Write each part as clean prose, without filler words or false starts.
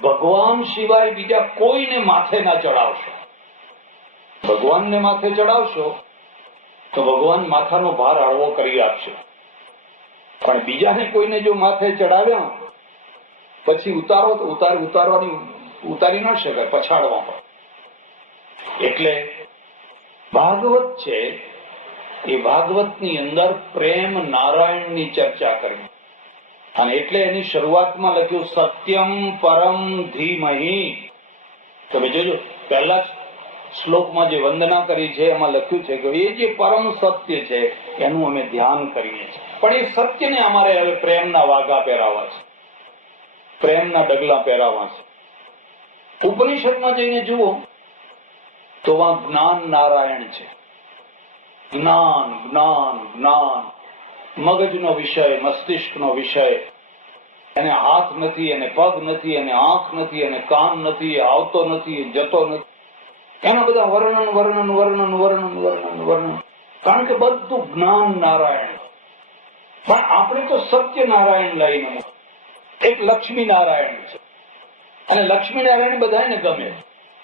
ભગવાન સિવાય બીજા કોઈને માથે ના ચડાવશો. ભગવાનને માથે ચડાવશો તો ભગવાન માથાનો ભાર હળવો કરી આપશે. પણ બીજાને કોઈને જો માથે ચડાવ્યા પછી ઉતારો તો ઉતારી ના શકાય, પછાડવા પડે. એટલે ભાગવત છે એ ભાગવતની અંદર પ્રેમ નારાયણની ચર્ચા કરવી. અને એટલે એની શરૂઆતમાં લખ્યું સત્યમ પરમ ધીમહિ. તમે જોજો પહેલા શ્લોકમાં જે વંદના કરી છે એમાં લખ્યું છે કે એ જે પરમ સત્ય છે એનું અમે ધ્યાન કરીએ છીએ. પણ એ સત્યને અમારે હવે પ્રેમના વાઘા પહેરાવા છે, પ્રેમના ડગલા પહેરાવા છે. ઉપનિષદમાં જઈને જુઓ તો આ જ્ઞાન નારાયણ છે. જ્ઞાન જ્ઞાન જ્ઞાન, મગજનો વિષય, મસ્તિષ્કનો વિષય. એને હાથ નથી, એને પગ નથી, એને આંખ નથી, એને કાન નથી, આવતો નથી, જતો નથી. એના બધા વર્ણન વર્ણન વર્ણન વર્ણન વર્ણન વર્ણન, કારણ કે બધું જ્ઞાન નારાયણ. પણ આપણે તો સત્ય નારાયણ લઈને એક લક્ષ્મી નારાયણ છે. અને લક્ષ્મી નારાયણ બધાને ગમે.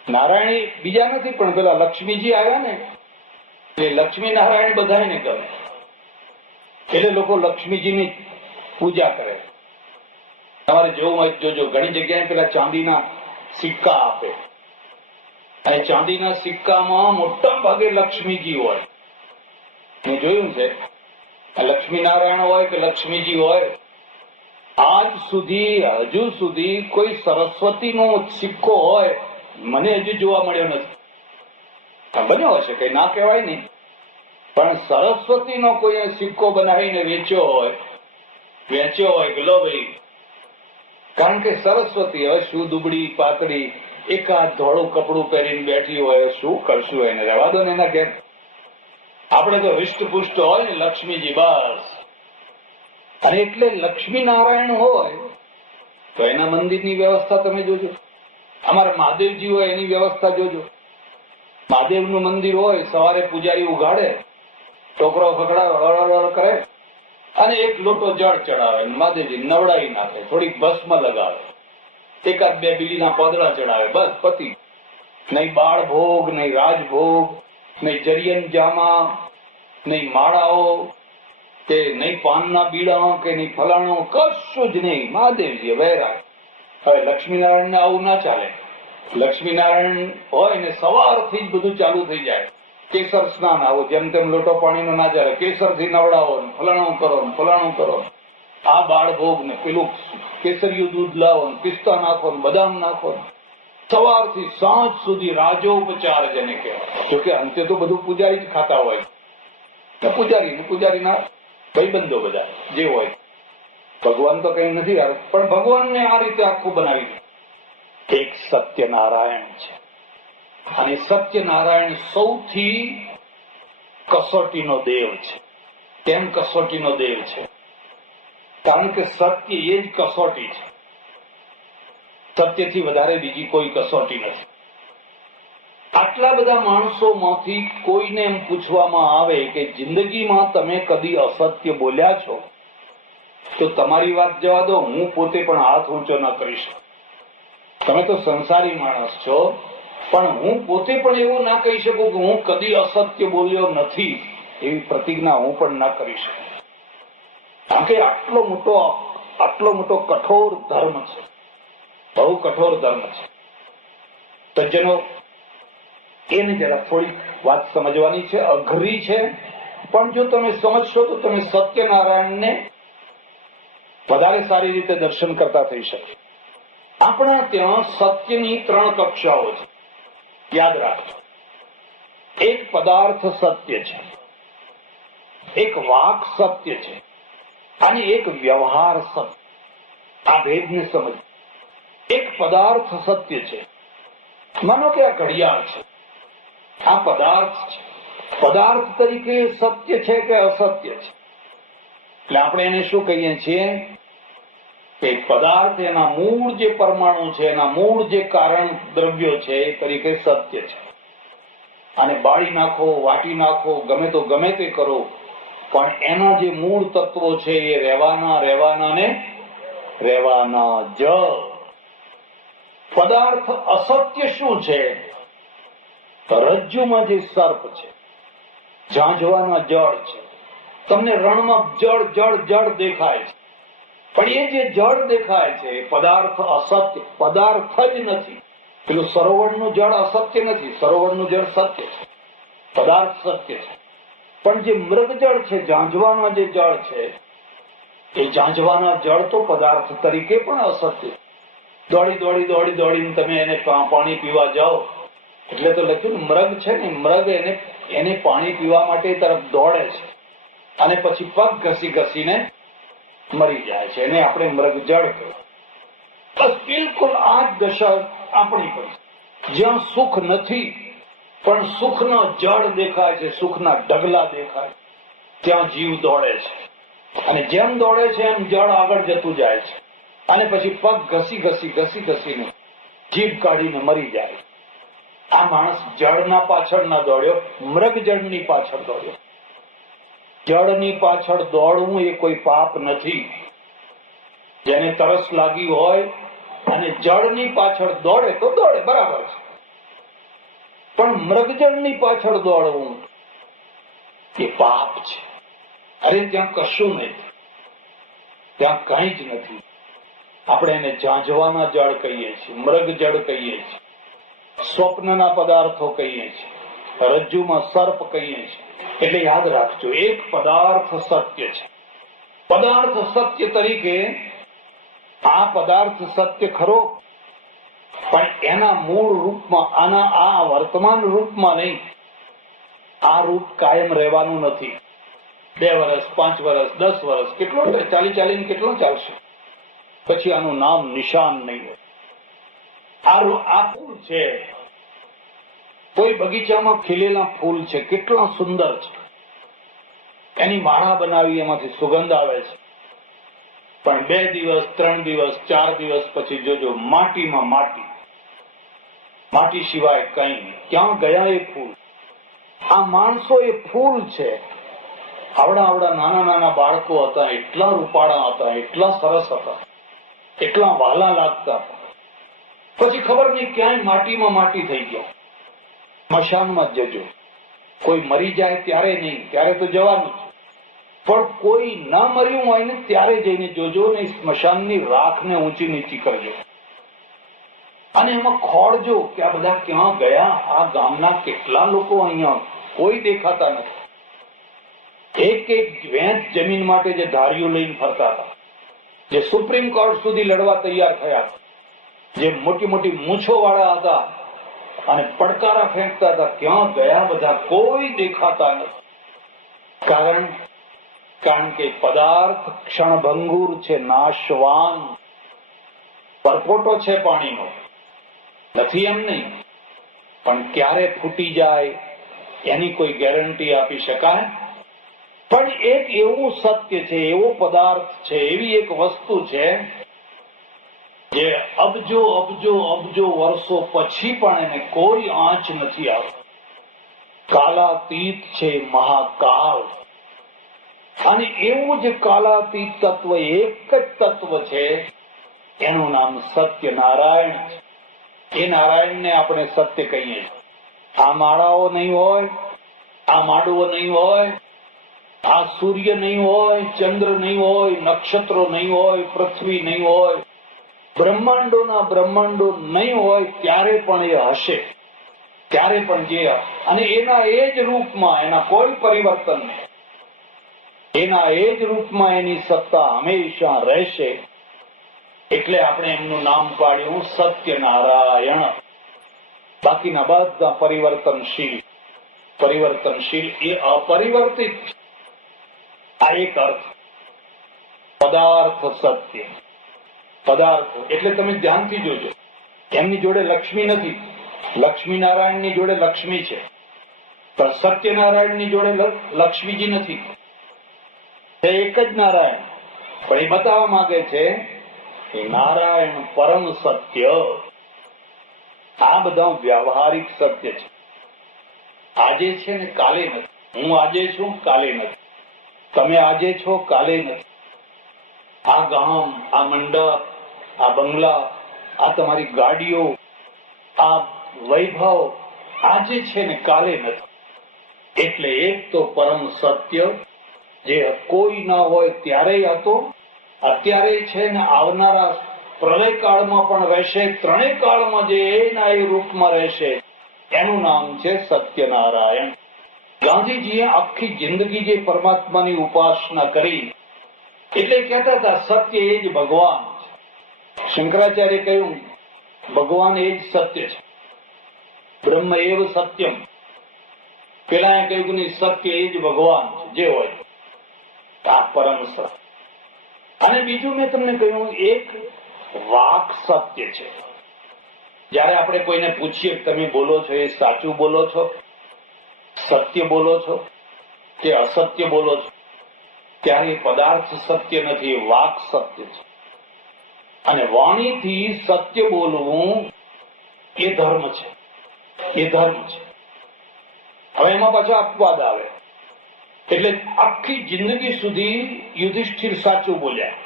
નારાયણ બીજા નથી, પણ પેલા લક્ષ્મીજી આવ્યા ને એ લક્ષ્મી નારાયણ બધાને ગમે. એટલે લોકો લક્ષ્મીજીની પૂજા કરે. તમારે જોવું હોય જોજો, ઘણી જગ્યાએ પેલા ચાંદીના સિક્કા આપે અને ચાંદીના સિક્કામાં મોટા ભાગે લક્ષ્મીજી હોય. મેં જોયું છે, લક્ષ્મી નારાયણ હોય કે લક્ષ્મીજી હોય, આજ સુધી હજુ સુધી કોઈ સરસ્વતીનો સિક્કો હોય મને હજુ જોવા મળ્યો નથી. બન્યો હશે, કઈ ના કહેવાય નહીં, પણ સરસ્વતીનો કોઈ સિક્કો બનાવીને વેચ્યો હોય કે લો ભાઈ, કારણ કે સરસ્વતી હવે શું દુબળી પાતળી એકાદ ધોળું કપડું પહેરીને બેઠી હોય, શું કરશું એને, રહેવા દો ને એના ઘેર. આપણે તો હૃષ્ટપુષ્ટ હોય ને લક્ષ્મીજી બસ. અને એટલે લક્ષ્મી નારાયણ હોય તો એના મંદિરની વ્યવસ્થા તમે જોજો. અમારા મહાદેવજી હોય એની વ્યવસ્થા જોજો. મહાદેવનું મંદિર હોય, સવારે પૂજારી ઉઘાડે, ટોકરો ખકડાવે, હળ કરે અને એક લોટો જળ ચડાવે, મહાદેવજી નવડાવી નાખે, થોડીક ભસ્મ લગાવે, એકાદ બે બીલીના પોદડા ચડાવે, બસ પતિ. નહીં બાળ ભોગ, નહીં રાજભોગ, નહીં જરિયન જામા, નહીં માળાઓ કે નહીં પાનના બીડા કે નહીં ફલાણો, કશું જ નહીં. મહાદેવજી વહેરા. હવે લક્ષ્મીનારાયણને આવું ના ચાલે. લક્ષ્મીનારાયણ હોય ને સવારથી જ બધું ચાલુ થઈ જાય. કેસર સ્નાન, આવો જેમ તેમ લોટો પાણીનો ના ચાલે, કેસરથી નવડાવો ને ફલાણું કરો ને ફલાણું કરો. આ બાળ ભોગ ને પેલું કેસરિયું દૂધ લાવો ને પિસ્તા નાખો ને બદામ નાખો. સવારથી સાંજ સુધી રાજોપચાર જેને કહેવાય. જોકે અંતે તો બધું પૂજારી જ ખાતા હોય. પૂજારીના ભાઈબંધો બધા જે હોય. ભગવાન તો કઈ નથી, પણ ભગવાનને આ રીતે આખું બનાવી દે. એક સત્યનારાયણ છે. અને સત્યનારાયણ સૌથી કસોટીનો દેવ છે. કેમ કસોટીનો દેવ છે? કારણ કે સત્ય એ જ કસોટી છે. સત્યથી વધારે બીજી કોઈ કસોટી નથી. આટલા બધા માણસોમાંથી કોઈને એમ પૂછવામાં આવે કે જિંદગીમાં તમે કદી અસત્ય બોલ્યા છો, તો તમારી વાત જવા દો, હું પોતે પણ હાથ ઊંચો ન કરી શકું. તમે તો સંસારી માણસ છો, પણ હું પોતે પણ એવું ના કહી શકું કે હું કદી અસત્ય બોલ્યો નથી, એવી પ્રતિજ્ઞા હું પણ ના કરી શકું. કારણ કે આટલો મોટો કઠોર ધર્મ છે, બહુ કઠોર ધર્મ છે. સજ્જનો, એને જરા થોડીક વાત સમજવાની છે, અઘરી છે, પણ જો તમે સમજશો તો તમે સત્યનારાયણને વધારે સારી રીતે દર્શન કરતા થઈ શકે. આપણા ત્યાં સત્યની 3 કક્ષાઓ છે, યાદ રાખજો. એક પદાર્થ સત્ય છે, એક વાક સત્ય છે, અને એક વ્યવહાર સત્ય. આ ભેદને સમજ. એક પદાર્થ સત્ય છે. માનો કે આ ઘડિયાળ છે, આ પદાર્થ છે. પદાર્થ તરીકે સત્ય છે કે અસત્ય છે? એટલે આપણે એને શું કહીએ છીએ કે પદાર્થ, એના મૂળ જે પરમાણુ છે, એના મૂળ જે કારણ દ્રવ્યો છે એ તરીકે સત્ય છે. અને બાળી નાખો, વાટી નાખો, ગમે તો ગમે તે કરો, પણ એના જે મૂળ તત્વો છે એ રહેવાના જ. પદાર્થ અસત્ય શું છે? રજ્જુમાં જે સર્પ છે, ઝાંઝવાના જળ છે. તમને રણમાં જળ જળ જળ દેખાય છે, પણ એ જે જળ દેખાય છે એ પદાર્થ અસત્ય, પદાર્થ જ નથી. પેલું સરોવરનું જળ અસત્ય નથી, સરોવરનું જળ સત્ય છે, પદાર્થ સત્ય છે. પણ જે મૃગજળ છે, ઝાંઝવાના જે જળ છે, એ ઝાંઝવાના જળ તો પદાર્થ તરીકે પણ અસત્ય. દોડી દોડી દોડી દોડીને તમે એને પાણી પીવા જાઓ એટલે તો લખ્યું ને મૃગ છે ને, મૃગ એને પાણી પીવા માટે તરફ દોડે છે અને પછી પગ ઘસી ઘસીને મરી જાય છે. એને આપણે મૃગજળ કહીએ. બસ બિલકુલ આ જ દશા આપણી પર. જ્યાં સુખ નથી પણ સુખનો જળ દેખાય છે, સુખના ઢગલા દેખાય, ત્યાં જીવ દોડે છે. અને જેમ દોડે છે એમ જળ આગળ જતું જાય છે અને પછી પગ ઘસી ઘસી ઘસી ઘસીને જીભ કાઢીને મરી જાય. આ માણસ જળના પાછળ ના દોડ્યો, મૃગજળની પાછળ દોડ્યો. જળની પાછળ દોડવું એ કોઈ પાપ નથી. જેને તરસ લાગી હોય અને જળની પાછળ દોડે તો દોડે, બરાબર છે. પણ મૃગજળની પાછળ દોડવું એ પાપ છે. અરે ત્યાં કશું નથી, ત્યાં કઈ જ નથી. આપણે એને ઝાંઝવાના જળ કહીએ છીએ, મૃગજળ કહીએ છીએ, સ્વપ્નના પદાર્થો કહીએ છીએ, રજ્જુમાં સર્પ કહીએ છીએ. એટલે યાદ રાખજો, એક પદાર્થ સત્ય છે. પદાર્થ સત્ય તરીકે આ પદાર્થ સત્ય ખરો, પણ એના મૂળ રૂપમાં, આના આ વર્તમાન રૂપમાં નહીં. આ રૂપ કાયમ રહેવાનું નથી. 2 વર્ષ, 5 વર્ષ, 10 વર્ષ, કેટલો ચાલીને કેટલો ચાલશે? પછી આનું નામ નિશાન નહીં હોય. આ ફૂલ છે, કોઈ બગીચામાં ખીલેલા ફૂલ છે, કેટલા સુંદર છે, એની માળા બનાવી એમાંથી સુગંધ આવે છે. પણ 2 દિવસ, 3 દિવસ, 4 દિવસ પછી જોજો માટીમાં માટી, માટી સિવાય કઈ નહીં. ક્યાં ગયા એ ફૂલ? આ માણસો એ ફૂલ છે. આવડા આવડા નાના નાના બાળકો હતા, એટલા રૂપાળા હતા, એટલા સરસ હતા, એટલા વાલા લાગતા હતા. પછી ખબર નહીં ક્યાંય માટીમાં માટી થઈ ગયા. સ્મશાનમાં જજો, કોઈ મરી જાય ત્યારે નહીં, ત્યારે તો જવાનું છે. પણ કોઈ ના મર્યું હોય ને ત્યારે જઈને જોજો ને સ્મશાનની રાખને ઊંચી નીચી કરજો અને એમાં ખોળજો કે આ બધા ક્યાં ગયા. આ ગામના કેટલા લોકો અહીંયા કોઈ દેખાતા નથી. એક એક વેંત જમીન માટે જે ધારીઓ લઈને ફરતા હતા, જે સુપ્રીમ કોર્ટ સુધી લડવા તૈયાર થયા, જે મોટી મોટી મૂછો વાળા હતા અને પડકારા ફેંકતા હતા, ક્યાં ગયા બધા? કોઈ દેખાતા નથી. કારણ કે પદાર્થ ક્ષણભંગુર છે, નાશવાન. પરપોટો છે પાણીનો, નથી એમ નહીં, પણ ક્યારે ફૂટી જાય એની કોઈ ગેરંટી આપી શકાય? પણ એક એવું સત્ય છે, એવો પદાર્થ છે, એવી એક વસ્તુ છે જે અબજો અબજો અબજો વર્ષો પછી પણ એને કોઈ આંચ નથી આવતી. કાલાતીત છે, મહાકાલ. અને એવું જે કાલાતીત તત્વ, એક જ તત્વ છે, એનું નામ સત્ય નારાયણ છે. એ નારાયણને આપણે સત્ય કહીએ. આ માળાઓ નહીં હોય, આ માંડવો નહીં હોય, આ સૂર્ય નહીં હોય, ચંદ્ર નહીં હોય, નક્ષત્રો નહીં હોય, પૃથ્વી નહીં હોય, બ્રહ્માંડોના બ્રહ્માંડો નહીં હોય, ત્યારે પણ એ હશે. ત્યારે પણ જે, અને એના એ જ રૂપમાં, એના કોઈ પરિવર્તન નહીં, એના એ જ રૂપમાં એની સત્તા હંમેશા રહેશે. એટલે આપણે એમનું નામ પાડ્યું સત્યનારાયણ. બાકીના બધા પરિવર્તનશીલ. પરિવર્તનશીલ એ અપરિવર્તિત. આ એક અર્થ. પદાર્થ સત્ય. પદાર્થ એટલે તમે ધ્યાનથી જોજો, એમની જોડે લક્ષ્મી નથી. લક્ષ્મીનારાયણની જોડે લક્ષ્મી છે, પણ સત્યનારાયણની જોડે લક્ષ્મીજી નથી. એ એક જ નારાયણ. પણ એ બતાવવા માંગે છે કે નારાયણ પરમ સત્ય. આ બધા વ્યવહારિક સત્ય છે. આજે છે ને કાલે નથી. હું આજે છું, કાલે નથી. તમે આજે છો, કાલે નથી. આ ગામ, આ મંડપ, આ બંગલા, આ તમારી ગાડીઓ, આ વૈભવ આજે છે ને કાલે નથી. એટલે એક તો પરમ સત્ય જે કોઈ ન હોય ત્યારે હતો, અત્યારે છે ને આવનારા પ્રલય કાળમાં પણ રહેશે, ત્રણેય કાળમાં જે એના એ રૂપમાં રહેશે, એનું નામ છે સત્યનારાયણ. ગાંધીજીએ આખી જિંદગી જે પરમાત્માની ઉપાસના કરી, એટલે કહેતા હતા સત્ય એ જ ભગવાન છે. શંકરાચાર્ય કહ્યું ભગવાન એ જ સત્ય છે, બ્રહ્મ એવ સત્યમ. પેલા કહ્યું કે નહીં, સત્ય એ જ ભગવાન છે, જે હોય આ પરમ સત્ય. અને બીજું મેં તમને કહ્યું એક વાક સત્ય છે. જયારે આપણે કોઈને પૂછીએ તમે બોલો છો એ સાચું બોલો છો, સત્ય બોલો છો કે અસત્ય બોલો છો, ત્યારે એ પદાર્થ સત્ય નથી, એ વાક સત્ય છે. અને વાણીથી સત્ય બોલવું એ ધર્મ છે, એ ધર્મ છે. હવે એમાં પાછા અપવાદ આવે. એટલે આખી જિંદગી સુધી યુધિષ્ઠિર સાચું બોલ્યા,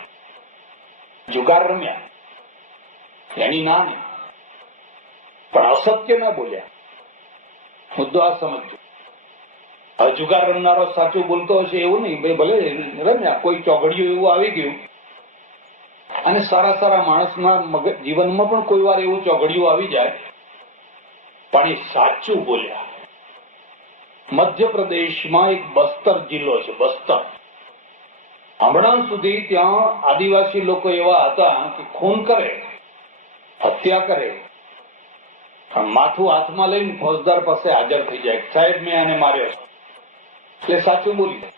જુગાર રમ્યા એની ના નહીં, પણ અસત્ય ના બોલ્યા. મુદ્દો આ સમજજો. હવે જુગાર રમનારો સાચું બોલતો હશે એવું નહીં, ભાઈ ભલે રમ્યા, કોઈ ચોઘડિયું એવું આવી ગયું, અને સારા સારા માણસના જીવનમાં પણ કોઈ વાર એવું ચોઘડિયું આવી જાય, પણ એ સાચું બોલ્યા. મધ્યપ્રદેશમાં એક બસ્તર જિલ્લો છે, બસ્તર. હમણાં સુધી ત્યાં આદિવાસી લોકો એવા હતા કે ખૂન કરે, હત્યા કરે, માથું હાથમાં લઈને ફોજદાર પાસે હાજર થઈ જાય, સાહેબ મેં આને માર્યો, એટલે સાચું બોલી જાય.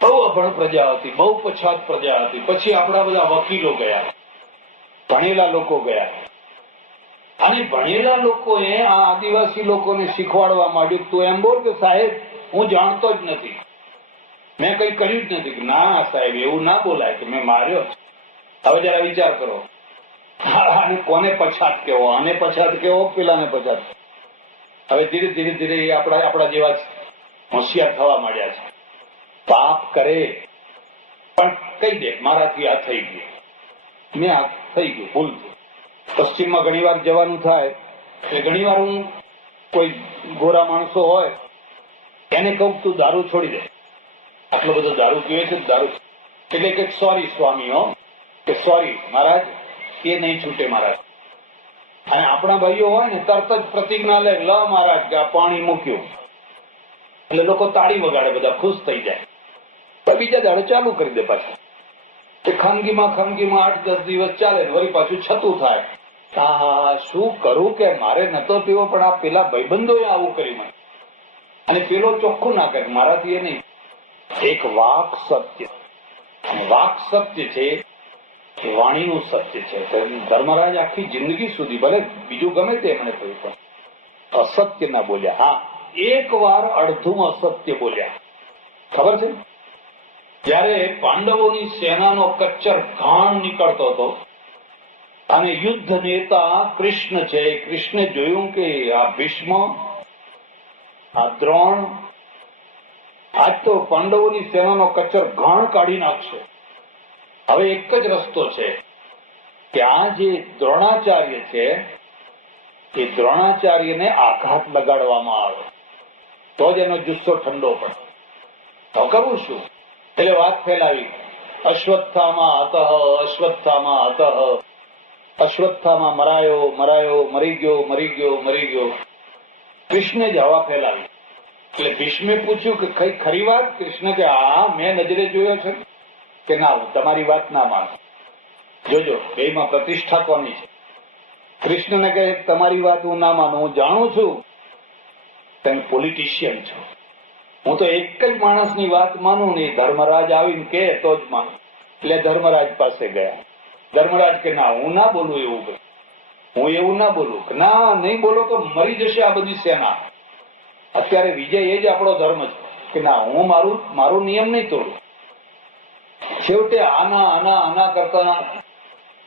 બહુ અભણ પ્રજા હતી, બહુ પછાત પ્રજા હતી. પછી આપણા બધા વકીલો ગયા, ભણેલા લોકો ગયા, અને ભણેલા લોકોએ આ આદિવાસી લોકોને શીખવાડવા માંડ્યું, તું એમ બોલ કે સાહેબ હું જાણતો જ નથી, મેં કઈ કર્યું જ નથી. ના સાહેબ એવું ના બોલાય કે મેં માર્યો. હવે જરા વિચાર કરો, આને કોને પછાત કેવો, આને પછાત કેવો, પેલાને પછાત. હવે ધીરે ધીરે ધીરે આપણા જેવા હોશિયાર થવા માંડ્યા છે. પાપ કરે પણ કહી દે મારાથી આ થઈ ગયું, મેં આ થઈ ગયું, ભૂલ થઈ. પશ્ચિમમાં ઘણી વાર જવાનું થાય, એટલે ઘણી વાર હું કોઈ ગોરા માણસો હોય એને કહું તું દારૂ છોડી દે, આટલો બધો દારૂ પીવે છે, દારૂ. એટલે કે સોરી સ્વામીઓ, કે સોરી મહારાજ, એ નહીં છૂટે મહારાજ. અને આપણા ભાઈઓ હોય ને તરત જ પ્રતિજ્ઞા લે, લ મહારાજ કે આ પાણી મૂક્યું, એટલે લોકો તાળી વગાડે, બધા ખુશ થઈ જાય. બીજા દાડે ચાલુ કરી દે પાછા. ખાનગીમાં 8-10 દિવસ ચાલે, વળી પાછું છતું થાય. શું કરું કે મારે નતો પીવો, પણ આ પેલા ભાઈબંધોએ આવું કર્યું, અને પેલો ચોખ્ખું ના કરે, મારાથી એ નહીં. એક વાક સત્ય, વાક સત્ય છે, વાણીનું સત્ય છે. ધર્મરાજ આખી જિંદગી સુધી ભલે બીજું ગમે તે એમણે કહ્યું, પણ અસત્ય ના બોલ્યા. હા, એક વાર અડધું અસત્ય બોલ્યા. ખબર છે, જયારે પાંડવોની સેનાનો કચ્ચર ઘાણ નીકળતો હતો, અને યુદ્ધ નેતા કૃષ્ણ છે, કૃષ્ણે જોયું કે આ ભીષ્મ, આ દ્રોણ, આજ તો પાંડવોની સેનાનો કચ્ચર ઘાણ કાઢી નાખશે. હવે એક જ રસ્તો છે કે આ જે દ્રોણાચાર્ય છે એ દ્રોણાચાર્યને આઘાત લગાડવામાં આવે, તો જ એનો જુસ્સો ઠંડો પડે. તો કરવું શું? એટલે વાત ફેલાવી, અશ્વત્થામા અતઃ, અશ્વત્થામા અતઃ, અશ્વત્થામા મરાયો, મરાયો, મરી ગયો, મરી ગયો, મરી ગયો. કૃષ્ણે જ હવા ફેલાવી. એટલે ભીષ્મે પૂછ્યું કે કઈ ખરી વાત? કૃષ્ણ કે હા, મેં નજરે જોયો છે. કે ના, તમારી વાત ના માનું. જોજો બેમાં પ્રતિષ્ઠા કોની છે. કૃષ્ણને કહે તમારી વાત હું ના માનું, હું જાણું છું તમે પોલિટિશિયન છો, હું તો એક જ માણસની વાત માનું ને, ધર્મરાજ આવીને કે તો જ માનું. એટલે ધર્મરાજ પાસે ગયા. ધર્મરાજ કે ના, હું ના બોલું એવું, હું એવું ના બોલું. ના, નહીં બોલો તો મરી જશે આ બધી સેના. અત્યારે વિજય એ જ આપણો ધર્મ છે. કે ના, હું મારું નિયમ નહીં તોડું. છેવટે આના કરતા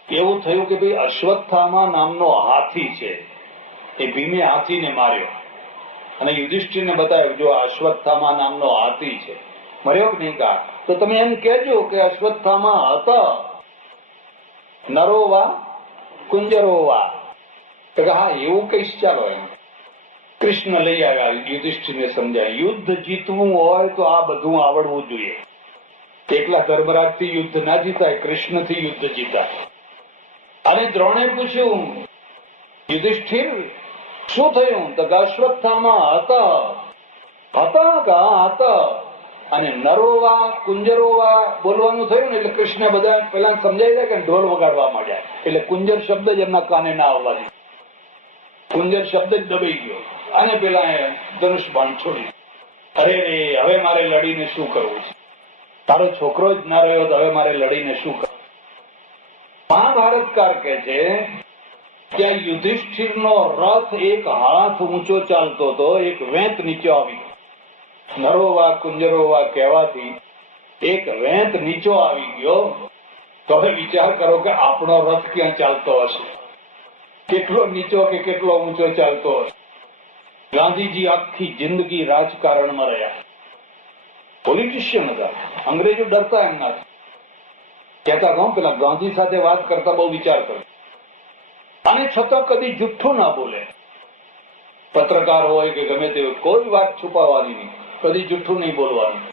એવું થયું કે ભાઈ અશ્વત્થામા નામનો હાથી છે, એ ભીમે હાથીને માર્યો, અને યુધિષ્ઠિરને બતાવ્યું જો આ અશ્વત્થામા નામનો હાથી છે, મર્યો કે નહીં? કા તો તમે એમ કહેજો કે અશ્વત્થામા હતા નરો વા કુંજરોવા. હા એવું કઈશ, ચાલો એમ. કૃષ્ણ લઈ આવ્યા, યુધિષ્ઠિરને સમજાય, યુદ્ધ જીતવું હોય તો આ બધું આવડવું જોઈએ. એકલા ધર્મરાજથી યુદ્ધ ના જીતાય, કૃષ્ણથી યુદ્ધ જીતાય. અને દ્રોણે પૂછ્યું, યુધિષ્ઠિર શું થયું? તો અશ્વત્થામા હતા. અને નરોવા કુંજરોવા બોલવાનું થયું ને એટલે કૃષ્ણ બધા પેલા સમજાઈ જાય કે ઢોલ વગાડવા માંડ્યા. એટલે કુંજર શબ્દ જ એમના કાને ના આવવા દીધો. કુંજર શબ્દ જ દબાઈ ગયો. અને પેલા ધનુષ બાણ છોડી. અરે રે, હવે મારે લડીને શું કરવું છે? તારો છોકરો જ ના રહ્યો તો હવે મારે લડીને શું કરવું? મહાભારતકાર કે છે ત્યાં યુધિષ્ઠિરનો રથ એક હાથ ઊંચો ચાલતો હતો, એક વેંત નીચો આવી. નરોવા કુંજરોવા કહેવાથી એક વેંત નીચો આવી ગયો. તો હવે વિચાર કરો કે આપણો રથ ક્યાં ચાલતો હશે, કેટલો નીચો કે કેટલો ઊંચો ચાલતો હશે. ગાંધીજી આખી જિંદગી રાજકારણમાં રહ્યા, પોલિટિશિયન હતા. અંગ્રેજો ડરતા એમના. કહેતા કહું, પેલા ગાંધી સાથે વાત કરતા બહુ વિચાર કર્યો, અને છતાં કદી જુઠ્ઠું ના બોલે. પત્રકાર હોય કે ગમે તે કોઈ વાત છુપાવવાની નહીં, કદી જુઠ્ઠું નહીં બોલવાનું.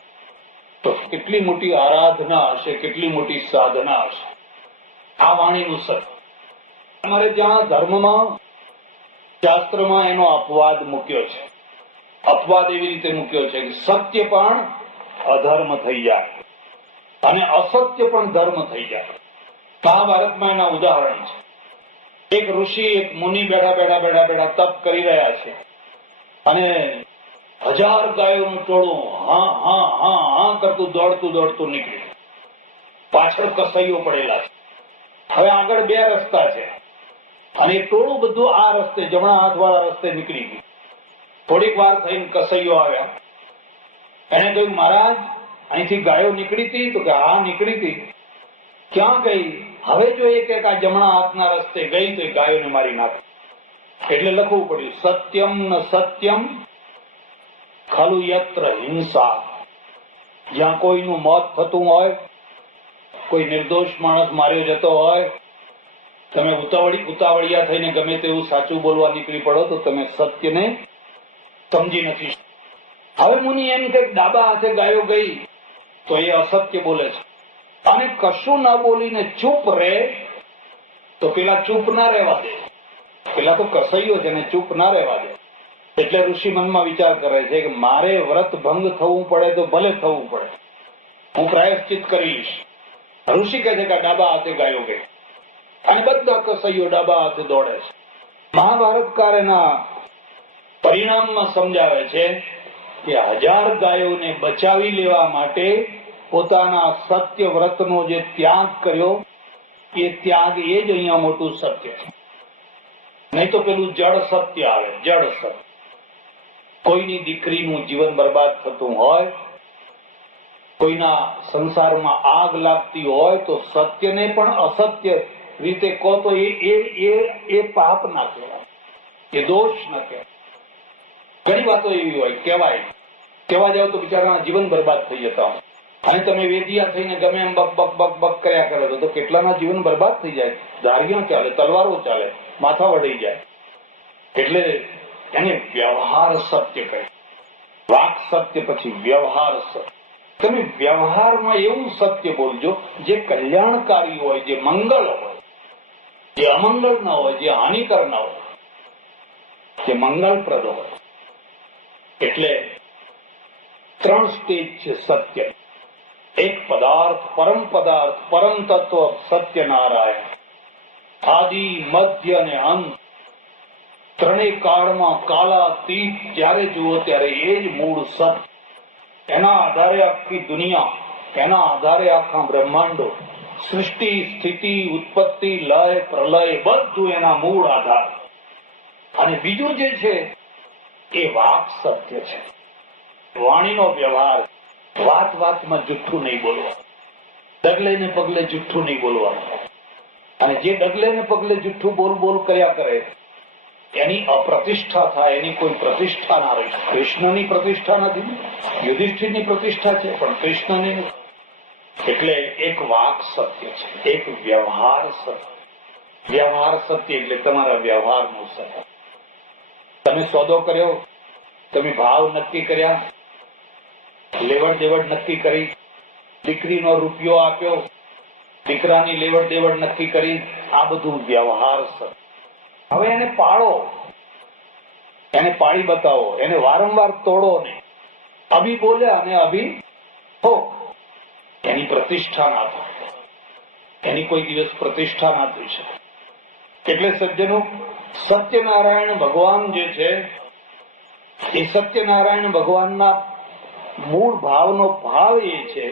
તો કેટલી મોટી આરાધના હશે, કેટલી મોટી સાધના હશે આ વાણીનું સત્ય. અમારે જ્યાં ધર્મમાં શાસ્ત્રમાં એનો અપવાદ મૂક્યો છે. અપવાદ એવી રીતે મૂક્યો છે કે સત્ય પણ અધર્મ થઈ જાય અને અસત્ય પણ ધર્મ થઈ જાય. મહાભારતમાં એના ઉદાહરણ છે. એક ઋષિ, એક મુનિ બેઠા તપ કરી રહ્યા છે અને 1000 ગાયોનું ટોળું હા હા હા હા કરતું દોડતું નીકળ્યું. પાછળ કસાઈઓ પડેલા છે. હવે આગળ 2 રસ્તા છે અને એ ટોળું બધું આ રસ્તે, જમણા હાથવાળા રસ્તે નીકળી ગયું. થોડીક વાર થઈને કસાઈઓ આવ્યા. એને કહ્યું, મહારાજ અહીંથી ગાયો નીકળી હતી? તો કે હા નીકળી હતી. ક્યાં ગઈ? હવે જો એક આ જમણા હાથના રસ્તે ગઈ તો એ ગાયોને મારી નાખી. એટલે લખવું પડ્યું, સત્યમ ન સત્યમ ખલુ યત્ર હિંસા. જ્યાં કોઈનું મોત થતું હોય, કોઈ નિર્દોષ માણસ માર્યો જતો હોય, તમે ઉતાવળિયા થઈને ગમે તેવું સાચું બોલવા નીકળી પડો તો તમે સત્યને સમજી નથી. હવે મુનિ એમ કે ડાબા હાથે ગાયો ગઈ તો એ અસત્ય બોલે છે, અને કશું ના બોલીને ચૂપ રહે તો પેલા ચૂપ ના રહેવા દે. પેલા તો કસાઈઓ છે ને ચૂપ ના રહેવા દે. એટલે ઋષિ મનમાં વિચાર કરે છે કે મારે વ્રત ભંગ થવું પડે તો ભલે થવું પડે, હું પ્રાયશ્ચિત કરીશ. ઋષિ કહે છે કે ડાબા હાથે ગાયો ગઈ અને બધા કસાઈઓ ડાબા હાથે દોડે છે. મહાભારતકાર એના પરિણામમાં સમજાવે છે કે 1000 ગાયોને બચાવી લેવા માટે પોતાના સત્ય વ્રતનો જે ત્યાગ કર્યો, એ ત્યાગ એ જ અહીંયા મોટું સત્ય છે. નહીં તો પેલું જડ સત્ય આવે, જડ સત્ય. કોઈની દીકરીનું જીવન બરબાદ થતું હોય, કોઈના સંસારમાં આગ લાગતી હોય તો સત્યને પણ અસત્ય રીતે કહો તો એ પાપ ના કહેવાય, એ દોષ ના કહેવાય. ઘણી વાતો એવી હોય કહેવા જાવ તો બિચારાના જીવન બરબાદ થઈ જતા હોય. અને તમે વેદિયા થઈને ગમે એમ બક બક બક બક કર્યા કરે તો કેટલાના જીવન બરબાદ થઈ જાય. ધારીઓ ચાલે, તલવારો ચાલે, માથા વઢાઈ જાય. એટલે એને વ્યવહાર સત્ય કહે. વાક સત્ય પછી વ્યવહાર સત્ય. તમે વ્યવહારમાં એવું સત્ય બોલજો જે કલ્યાણકારી હોય, જે મંગળ હોય, જે અમંગળ ના હોય, જે હાનિકર ના હોય, જે મંગળપ્રદ હોય. એટલે 3 સ્ટેજ છે સત્ય. એક પદાર્થ, પરમ તત્વ સત્યનારાયણ, આદિ મધ્ય અને અંત. ત્રણેય કાળમાં કાલાતીત, જ્યારે જુઓ ત્યારે એ જ મૂળ સત્ય. એના આધારે આખી દુનિયા, એના આધારે આખા બ્રહ્માંડો, સૃષ્ટિ સ્થિતિ ઉત્પત્તિ લય પ્રલય બધું એના મૂળ આધાર. અને બીજું જે છે એ વાક સત્ય છે, વાણીનો વ્યવહાર. વાતમાં જુઠ્ઠું નહીં બોલવાનું, ડગલે ને પગલે જુઠ્ઠું નહીં બોલવાનું. અને જે ડગલે ને પગલે જુઠ્ઠું બોલ કર્યા કરે એની અપ્રતિષ્ઠા થાય, એની કોઈ પ્રતિષ્ઠા ના રહી. કૃષ્ણની પ્રતિષ્ઠા નથી, યુધિષ્ઠિરની પ્રતિષ્ઠા છે, પણ કૃષ્ણની નથી. એટલે એક વાક સત્ય છે, એક વ્યવહાર સત્ય. વ્યવહાર સત્ય એટલે તમારા વ્યવહારનું સત્ય. તમે સોદો કર્યો, તમે ભાવ નક્કી કર્યા, લેવડ દેવડ નક્કી કરી, દીકરીનો રૂપિયો આપ્યો, દીકરાની લેવડ દેવડ નક્કી કરી, આ બધું વ્યવહાર સત્ય. હવે એને પાળો, એને પાળી બતાવો, એને વારંવાર તોડો ને. અભી બોલ્યા અને અભી હો, એની પ્રતિષ્ઠા ના થાય, એની કોઈ દિવસ પ્રતિષ્ઠા ના થઈ શકે. એટલે સજ્જનો, સત્યનારાયણ ભગવાન જે છે એ સત્યનારાયણ ભગવાનના મૂળ ભાવનો ભાવ એ છે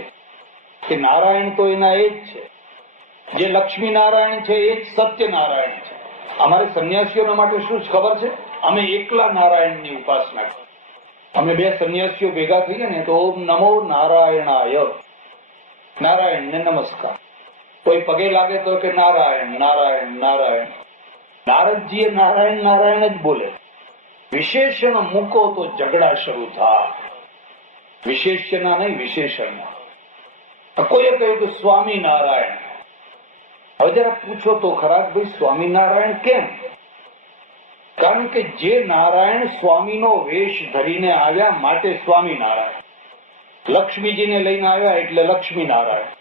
કે નારાયણ તો એના એ જ છે. જે લક્ષ્મી નારાયણ છે એ જ સત્યનારાયણ છે. અમારે સંન્યાસીઓના માટે શું ખબર છે? અમે એકલા નારાયણની ઉપાસના કરીએ. અમે બે સંન્યાસીઓ ભેગા થઈએ ને તો ઓમ નમો નારાયણાય, નારાયણને નમસ્કાર. કોઈ પગે લાગે તો કે નારાયણ નારાયણ નારાયણ. નારદજીએ નારાયણ નારાયણ જ બોલે. વિશેષણ મૂકો તો ઝઘડા શરૂ થાય. વિશેષના નહીં, વિશેષણમાં. કોઈએ કહ્યું કે સ્વામિનારાયણ. હવે જરા પૂછો તો ખરા, ભાઈ સ્વામિનારાયણ કેમ? કારણ કે જે નારાયણ સ્વામીનો વેશ ધરીને આવ્યા માટે સ્વામિનારાયણ. લક્ષ્મીજીને લઈને આવ્યા એટલે લક્ષ્મીનારાયણ.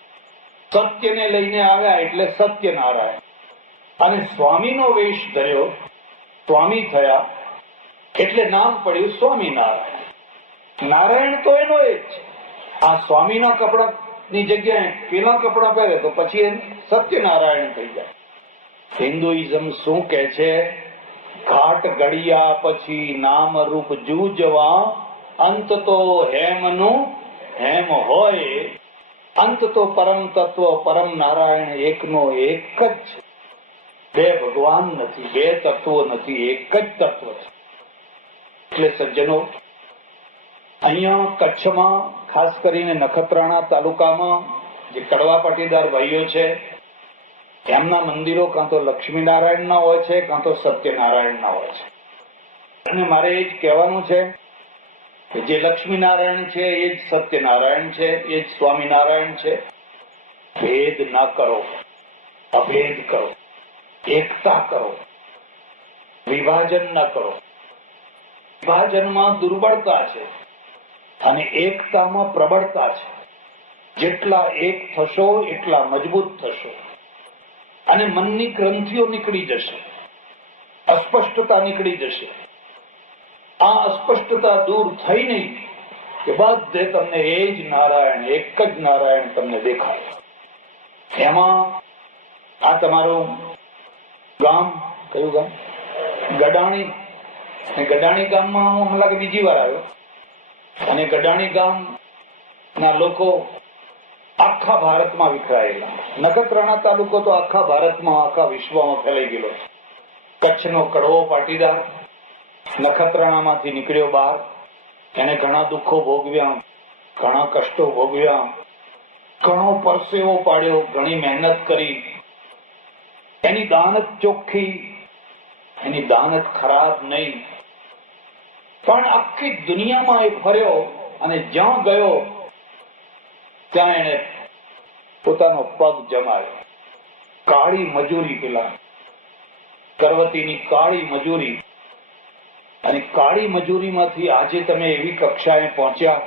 સત્યને લઈને આવ્યા એટલે સત્યનારાયણ. અને સ્વામીનો વેશ ધર્યો, સ્વામી થયા એટલે નામ પડ્યું સ્વામિનારાયણ. નારાયણ તો એનો એ જ છે. આ સ્વામીના કપડાની જગ્યાએ પેલા કપડા પહેરે તો પછી એ સત્યનારાયણ થઈ જાય. હિન્દુઇઝમ શું કે છે? ઘાટ ગળ્યા પછી નામ રૂપ જૂજવા, અંત તો હેમનું હેમ હોય. અંત તો પરમ તત્વ પરમ નારાયણ એકનો એક જ છે. બે ભગવાન નથી, બે તત્વો નથી, એક જ તત્વ છે. એટલે સજ્જનો, અહીંયા કચ્છમાં ખાસ કરીને નખત્રાણા તાલુકામાં જે કડવા પાટીદાર ભાઈઓ છે એમના મંદિરો કાં તો લક્ષ્મીનારાયણના હોય છે કાં તો સત્યનારાયણના હોય છે. અને મારે એ જ કહેવાનું છે કે જે લક્ષ્મીનારાયણ છે એ જ સત્યનારાયણ છે, એ જ સ્વામિનારાયણ છે. ભેદ ના કરો, અભેદ કરો, એકતા કરો, વિભાજન ન કરો. વિભાજનમાં દુર્બળતા છે અને એકતામાં પ્રબળતા છે. જેટલા એક થશો એટલા મજબૂત થશો અને મનની ગ્રંથિઓ નીકળી જશે, અસ્પષ્ટતા નીકળી જશે. આ અસ્પષ્ટતા દૂર થઈ નહીં કે બધે તમને એ જ નારાયણ, એક જ નારાયણ તમને દેખાય. એમાં આ તમારું ગામ કયું ગામ? ગડાણી. ગડાણી ગામમાં હું હમણાં બીજી વાર આવ્યો અને ગડાણી ગામ ના લોકો આખા ભારતમાં વિખરાયેલા. નખત્રાણા તાલુકો તો આખા ભારતમાં, આખા વિશ્વમાં ફેલાઈ ગયેલો છે. કચ્છનો કડવો પાટીદાર નખત્રાણામાંથી નીકળ્યો બહાર. એને ઘણા દુઃખો ભોગવ્યા, ઘણા કષ્ટો ભોગવ્યા, ઘણો પરસેવો પાડ્યો, ઘણી મહેનત કરી. એની દાનત ચોખ્ખી, એની દાનત ખરાબ નહીં. પણ આખી દુનિયામાં એ ફર્યો અને જ્યાં ગયો ત્યાં એને પોતાનો પગ જમાયો. કાળી મજૂરી, પેલા કરવતીની કાળી મજૂરી. અને કાળી મજૂરીમાંથી આજે તમે એવી કક્ષાએ પહોંચ્યા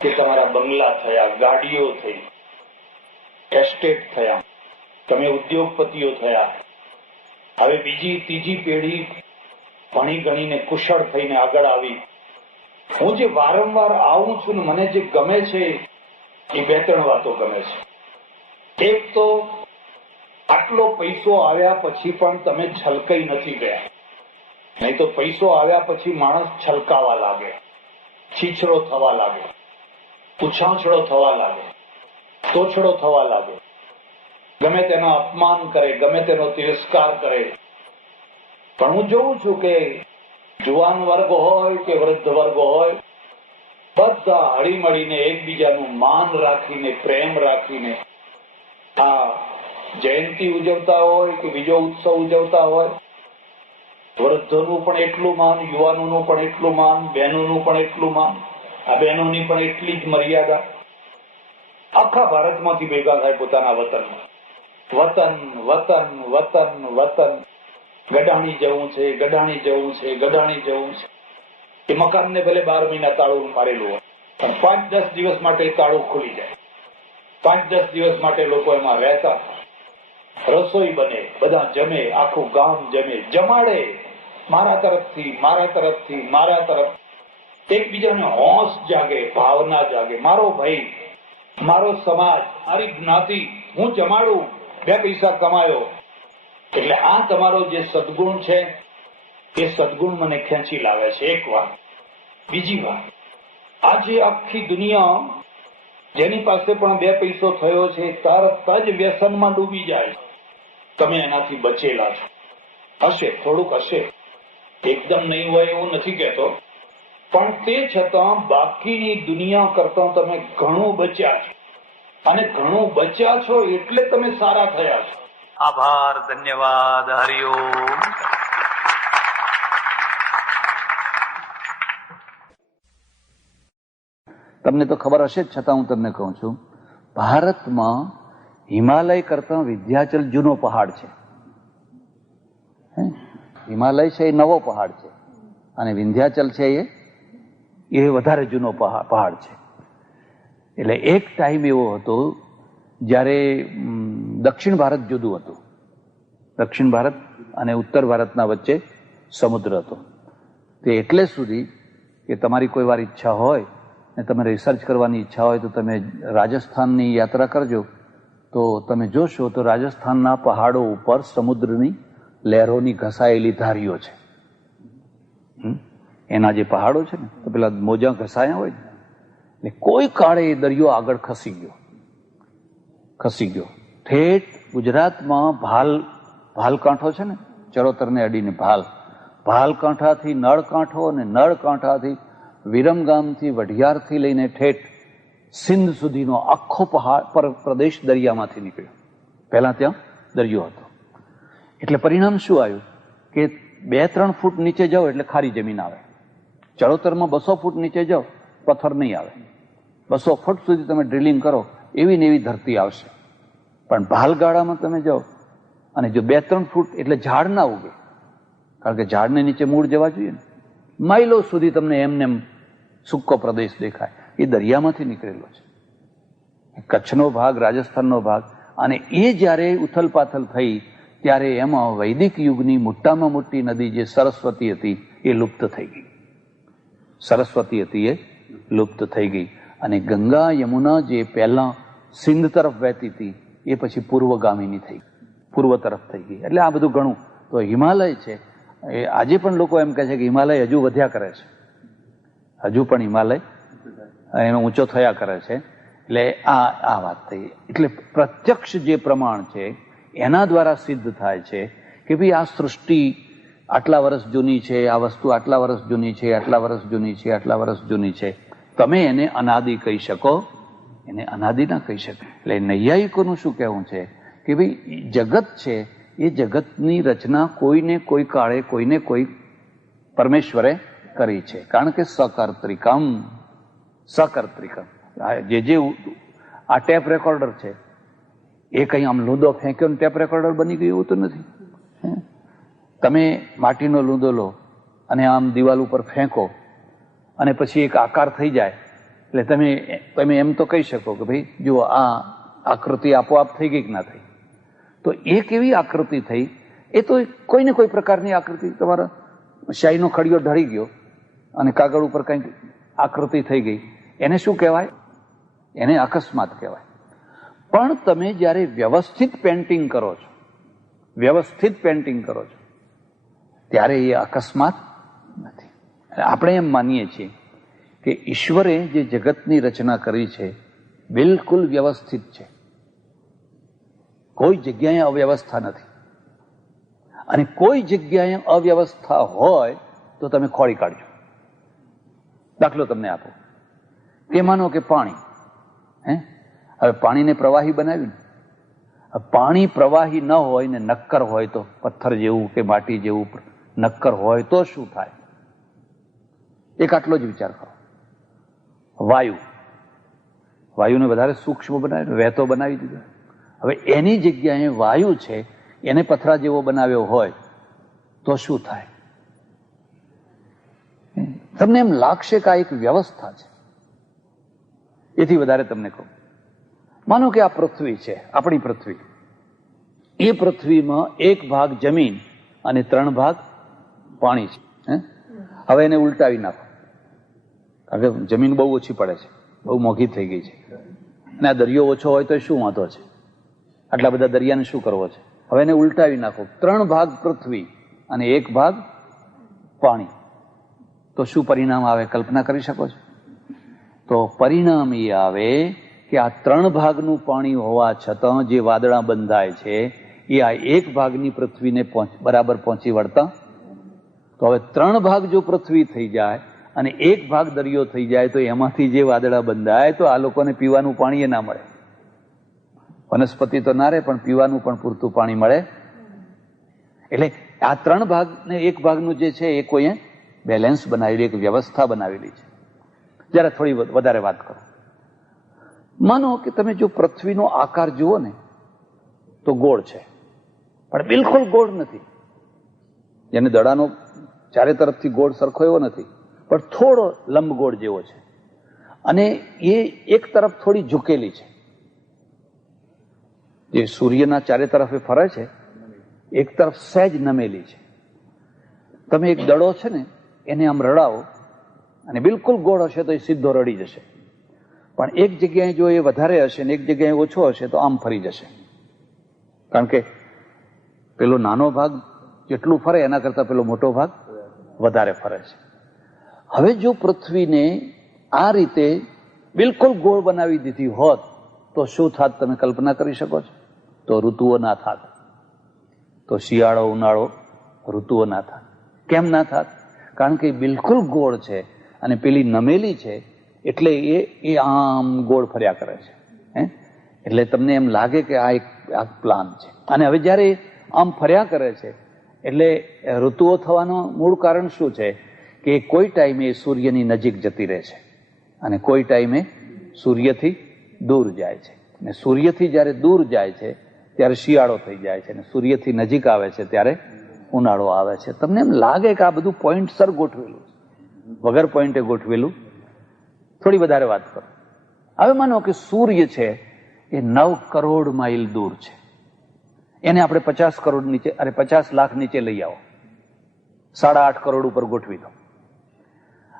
કે તમારા બંગલા થયા, ગાડીઓ થઈ, એસ્ટેટ થયા, તમે ઉદ્યોગપતિઓ થયા. હવે બીજી ત્રીજી પેઢી ભણી ગણીને કુશળ થઈને આગળ આવી. હું જે વારંવાર આવું છું ને મને જે ગમે છે એ બે ત્રણ વાતો ગમે છે. એક તો આટલો પૈસો આવ્યા પછી પણ તમે છલકાઈ નથી ગયા. નહીં તો પૈસો આવ્યા પછી માણસ છલકાવા લાગે, છીછરો થવા લાગે, ઉછાંછડો થવા લાગે, તોછડો થવા લાગે, ગમે તેનો અપમાન કરે, ગમે તેનો તિરસ્કાર કરે. પણ હું જોઉં છું કે જુવાન વર્ગ હોય કે વૃદ્ધ વર્ગ હોય, બધા હળીમળીને એકબીજાનું માન રાખીને, પ્રેમ રાખીને આ જયંતિ ઉજવતા હોય કે બીજો ઉત્સવ ઉજવતા હોય. વૃદ્ધોનું પણ એટલું માન, યુવાનોનું પણ એટલું માન, બહેનોનું પણ એટલું માન, આ બહેનોની પણ એટલી જ મર્યાદા. આખા ભારતમાંથી ભેગા થાય પોતાના વતનમાં વતન વતન વતન વતન, ગડાણી જવું છે, ગડાણી જવું છે, ગડાણી જવું છે. એ મકાનને ભલે 12 મહિના તાળું મારેલું હોય, પણ 5-10 દિવસ માટે તાળું ખુલી જાય. 5-10 દિવસ માટે લોકો એમાં રહેતા થાય. રસોઈ બને, બધા જમે, આખું ગામ જમે, જમાડે, મારા તરફથી, મારા તરફથી, મારા તરફ. એકબીજાને હોશ જાગે, ભાવના જાગે, મારો ભાઈ, મારો સમાજ, મારી જ્ઞાતિ, હું જમાડું, 2 પૈસા કમાયો. એટલે આ તમારો જે સદગુણ છે એ સદગુણ મને ખેંચી લાવે છે. એક વાત. બીજી વાત, આજે આખી દુનિયા જેની પાસે પણ 2 પૈસો થયો છે તરત જ વ્યસનમાં ડૂબી જાય. તમે એનાથી બચેલા છો. હશે, થોડુંક હશે, એકદમ નહીં હોય એવું નથી કહેતો, પણ તે છતાં બાકીની દુનિયા કરતા તમે ઘણું બચ્યા છો. અને ઘણું બચ્યા છો એટલે તમે સારા થયા છો. આભાર, ધન્યવાદ, હરિઓમ. તમને તો ખબર હશે જ, છતાં હું તમને કહું છું, ભારતમાં હિમાલય કરતા વિંધ્યાચલ જૂનો પહાડ છે. હિમાલય છે એ નવો પહાડ છે, અને વિંધ્યાચલ છે એ વધારે જૂનો પહાડ છે. એટલે એક ટાઈમ એવો હતો જ્યારે દક્ષિણ ભારત જુદું હતું. દક્ષિણ ભારત અને ઉત્તર ભારતના વચ્ચે સમુદ્ર હતો. તે એટલે સુધી કે તમારી કોઈ વાર ઈચ્છા હોય ને તમે રિસર્ચ કરવાની ઈચ્છા હોય તો તમે રાજસ્થાનની યાત્રા કરજો, તો તમે જોશો તો રાજસ્થાનના પહાડો ઉપર સમુદ્રની લહેરોની ઘસાયેલી ધારીઓ છે. એના જે પહાડો છે ને, તો પેલા મોજા ઘસાયા હોય ને, કોઈ કાળે એ દરિયો આગળ ખસી ગયો. ઠેઠ ગુજરાતમાં ભાલ કાંઠો છે ને, ચરોતરને અડીને ભાલ કાંઠાથી નળ કાંઠો, અને નળ કાંઠાથી વિરમગામથી વઢિયારથી લઈને ઠેઠ સિંધ સુધીનો આખો પ્રદેશ દરિયામાંથી નીકળ્યો. પહેલા ત્યાં દરિયો હતો. એટલે પરિણામ શું આવ્યું કે 2-3 ફૂટ નીચે જાઓ એટલે ખારી જમીન આવે. ચરોતરમાં 200 ફૂટ નીચે જાઓ, પથ્થર નહીં આવે. 200 ફૂટ સુધી તમે ડ્રિલિંગ કરો, એવી ને એવી ધરતી આવશે. પણ ભાલગાળામાં તમે જાઓ અને જો 2-3 ફૂટ એટલે ઝાડ ના ઉગે, કારણ કે ઝાડને નીચે મૂળ જવા જોઈએ ને. માઇલો સુધી તમને એમને સૂકો પ્રદેશ દેખાય. એ દરિયામાંથી નીકળેલો છે. કચ્છનો ભાગ, રાજસ્થાનનો ભાગ. અને એ જ્યારે ઉથલપાથલ થઈ ત્યારે એમાં વૈદિક યુગની મોટામાં મોટી નદી જે સરસ્વતી હતી એ લુપ્ત થઈ ગઈ. સરસ્વતી હતી એ લુપ્ત થઈ ગઈ. અને ગંગા યમુના જે પહેલા સિંધ તરફ વહેતી હતી એ પછી પૂર્વગામીની થઈ, પૂર્વ તરફ થઈ ગઈ. એટલે આ બધું ઘણું. તો હિમાલય છે એ આજે પણ લોકો એમ કહે છે કે હિમાલય હજુ વધ્યા કરે છે. હજુ પણ હિમાલય એનો ઊંચો થયા કરે છે. એટલે આ વાત થઈ. એટલે પ્રત્યક્ષ જે પ્રમાણ છે એના દ્વારા સિદ્ધ થાય છે કે ભાઈ આ સૃષ્ટિ આટલા વર્ષ જૂની છે, આ વસ્તુ આટલા વર્ષ જૂની છે, આટલા વર્ષ જૂની છે, આટલા વર્ષ જૂની છે. તમે એને અનાદિ કહી શકો, એને અનાદિ ના કહી શકો. એટલે નૈયાયિકોનું શું કહેવું છે કે ભાઈ જગત છે એ જગતની રચના કોઈને કોઈ કાળે કોઈને કોઈ પરમેશ્વરે કરી છે. કારણ કે સકર્તૃકમ. જે આ ટેપ રેકોર્ડર છે એ કઈ આમ લૂંદો ફેંક્યો ને ટેપ રેકોર્ડર બની ગયું એવું તો નથી. તમે માટીનો લૂંદો લો અને આમ દિવાલ ઉપર ફેંકો અને પછી એક આકાર થઈ જાય એટલે તમે એમ તો કહી શકો કે ભાઈ જો આ આકૃતિ આપોઆપ થઈ ગઈ કે ના થઈ. તો એ કેવી આકૃતિ થઈ? એ તો કોઈને કોઈ પ્રકારની આકૃતિ, તમારા શાહીનો ખડિયો ઢળી ગયો અને કાગળ ઉપર કંઈક આકૃતિ થઈ ગઈ, એને શું કહેવાય? એને અકસ્માત કહેવાય. પણ તમે જ્યારે વ્યવસ્થિત પેન્ટિંગ કરો છો, ત્યારે એ અકસ્માત નથી. આપણે એમ માનીએ છીએ કે ઈશ્વરે જે જગતની રચના કરી છે બિલકુલ વ્યવસ્થિત છે. કોઈ જગ્યાએ અવ્યવસ્થા નથી. અને કોઈ જગ્યાએ અવ્યવસ્થા હોય તો તમે ખોળી કાઢજો. દાખલો તમને આપો કે માનો કે પાણી, હવે પાણીને પ્રવાહી બનાવ્યું. પાણી પ્રવાહી ન હોય ને નક્કર હોય તો, પથ્થર જેવું કે માટી જેવું નક્કર હોય તો શું થાય? એક આટલો જ વિચાર કરો. વાયુને વધારે સૂક્ષ્મ બનાવી, વહેતો બનાવી દીધો. હવે એની જગ્યાએ વાયુ છે એને પથરા જેવો બનાવ્યો હોય તો શું થાય? તમને એમ લાગશે કે આ એક વ્યવસ્થા છે. એથી વધારે તમને કહું, માનો કે આ પૃથ્વી છે, આપણી પૃથ્વી. એ પૃથ્વીમાં એક ભાગ જમીન અને 3 ભાગ પાણી છે. હવે એને ઉલટાવી નાખો, કારણ કે જમીન બહુ ઓછી પડે છે, બહુ મોંઘી થઈ ગઈ છે, અને આ દરિયો ઓછો હોય તો શું વાંધો છે? આટલા બધા દરિયાને શું કરવો છે? હવે એને ઉલટાવી નાખો, 3 ભાગ પૃથ્વી અને 1 ભાગ પાણી, તો શું પરિણામ આવે? કલ્પના કરી શકો છો? તો પરિણામ એ આવે કે આ 3 ભાગનું પાણી હોવા છતાં જે વાદળા બંધાય છે એ આ 1 ભાગની પૃથ્વીને બરાબર પહોંચી વળતા. તો હવે 3 ભાગ જો પૃથ્વી થઈ જાય અને 1 ભાગ દરિયો થઈ જાય તો એમાંથી જે વાદળા બંધાય તો આ લોકોને પીવાનું પાણી એ ના મળે. વનસ્પતિ તો ના રહે, પણ પીવાનું પણ પૂરતું પાણી મળે. એટલે આ 3 ભાગ ને 1 ભાગનું જે છે એ કોઈએ બેલેન્સ બનાવેલી, એક વ્યવસ્થા બનાવેલી છે. જરા થોડી વધારે વાત કરો. માનો કે તમે જો પૃથ્વીનો આકાર જુઓ ને તો ગોળ છે, પણ બિલકુલ ગોળ નથી. જેને દડાનો ચારે તરફથી ગોળ સરખો એવો નથી, પણ થોડો લંબગોળ જેવો છે, અને એ એક તરફ થોડી ઝૂકેલી છે. જે સૂર્યના ચારે તરફે ફરે છે, એક તરફ સહેજ નમેલી છે. તમે એક દડો છે ને એને આમ રડાવો અને બિલકુલ ગોળ હશે તો એ સીધો રડી જશે, પણ એક જગ્યાએ જો એ વધારે હશે ને એક જગ્યાએ ઓછો હશે તો આમ ફરી જશે, કારણ કે પેલો નાનો ભાગ જેટલું ફરે એના કરતા પેલો મોટો ભાગ વધારે ફરે છે. હવે જો પૃથ્વીને આ રીતે બિલકુલ ગોળ બનાવી દીધી હોત તો શું થાત? તમે કલ્પના કરી શકો છો? તો ઋતુઓ ના થાત, તો શિયાળો ઉનાળો ઋતુઓ ના થાત. કેમ ના થાત? કારણ કે બિલકુલ ગોળ છે અને પેલી નમેલી છે, એટલે એ આમ ગોળ ફર્યા કરે છે. એટલે તમને એમ લાગે કે આ એક પ્લાન છે. અને હવે જયારે આમ ફર્યા કરે છે એટલે ઋતુઓ થવાનું મૂળ કારણ શું છે? કે કોઈ ટાઈમે સૂર્યની નજીક જતી રહે છે અને કોઈ ટાઈમે સૂર્યથી દૂર જાય છે. અને સૂર્યથી જયારે દૂર જાય છે ત્યારે શિયાળો થઈ જાય છે, અને સૂર્યથી નજીક આવે છે ત્યારે ઉનાળો આવે છે. તમને એમ લાગે કે આ બધું પોઈન્ટસર ગોઠવેલું છે, વગર પોઈન્ટે ગોઠવેલું. થોડી વધારે વાત કરો. હવે માનો કે સૂર્ય છે એ 9 કરોડ માઇલ દૂર છે, એને આપણે 50 કરોડ નીચે, અરે 50 લાખ નીચે લઈ આવો, 8.5 કરોડ ઉપર ગોઠવી દો.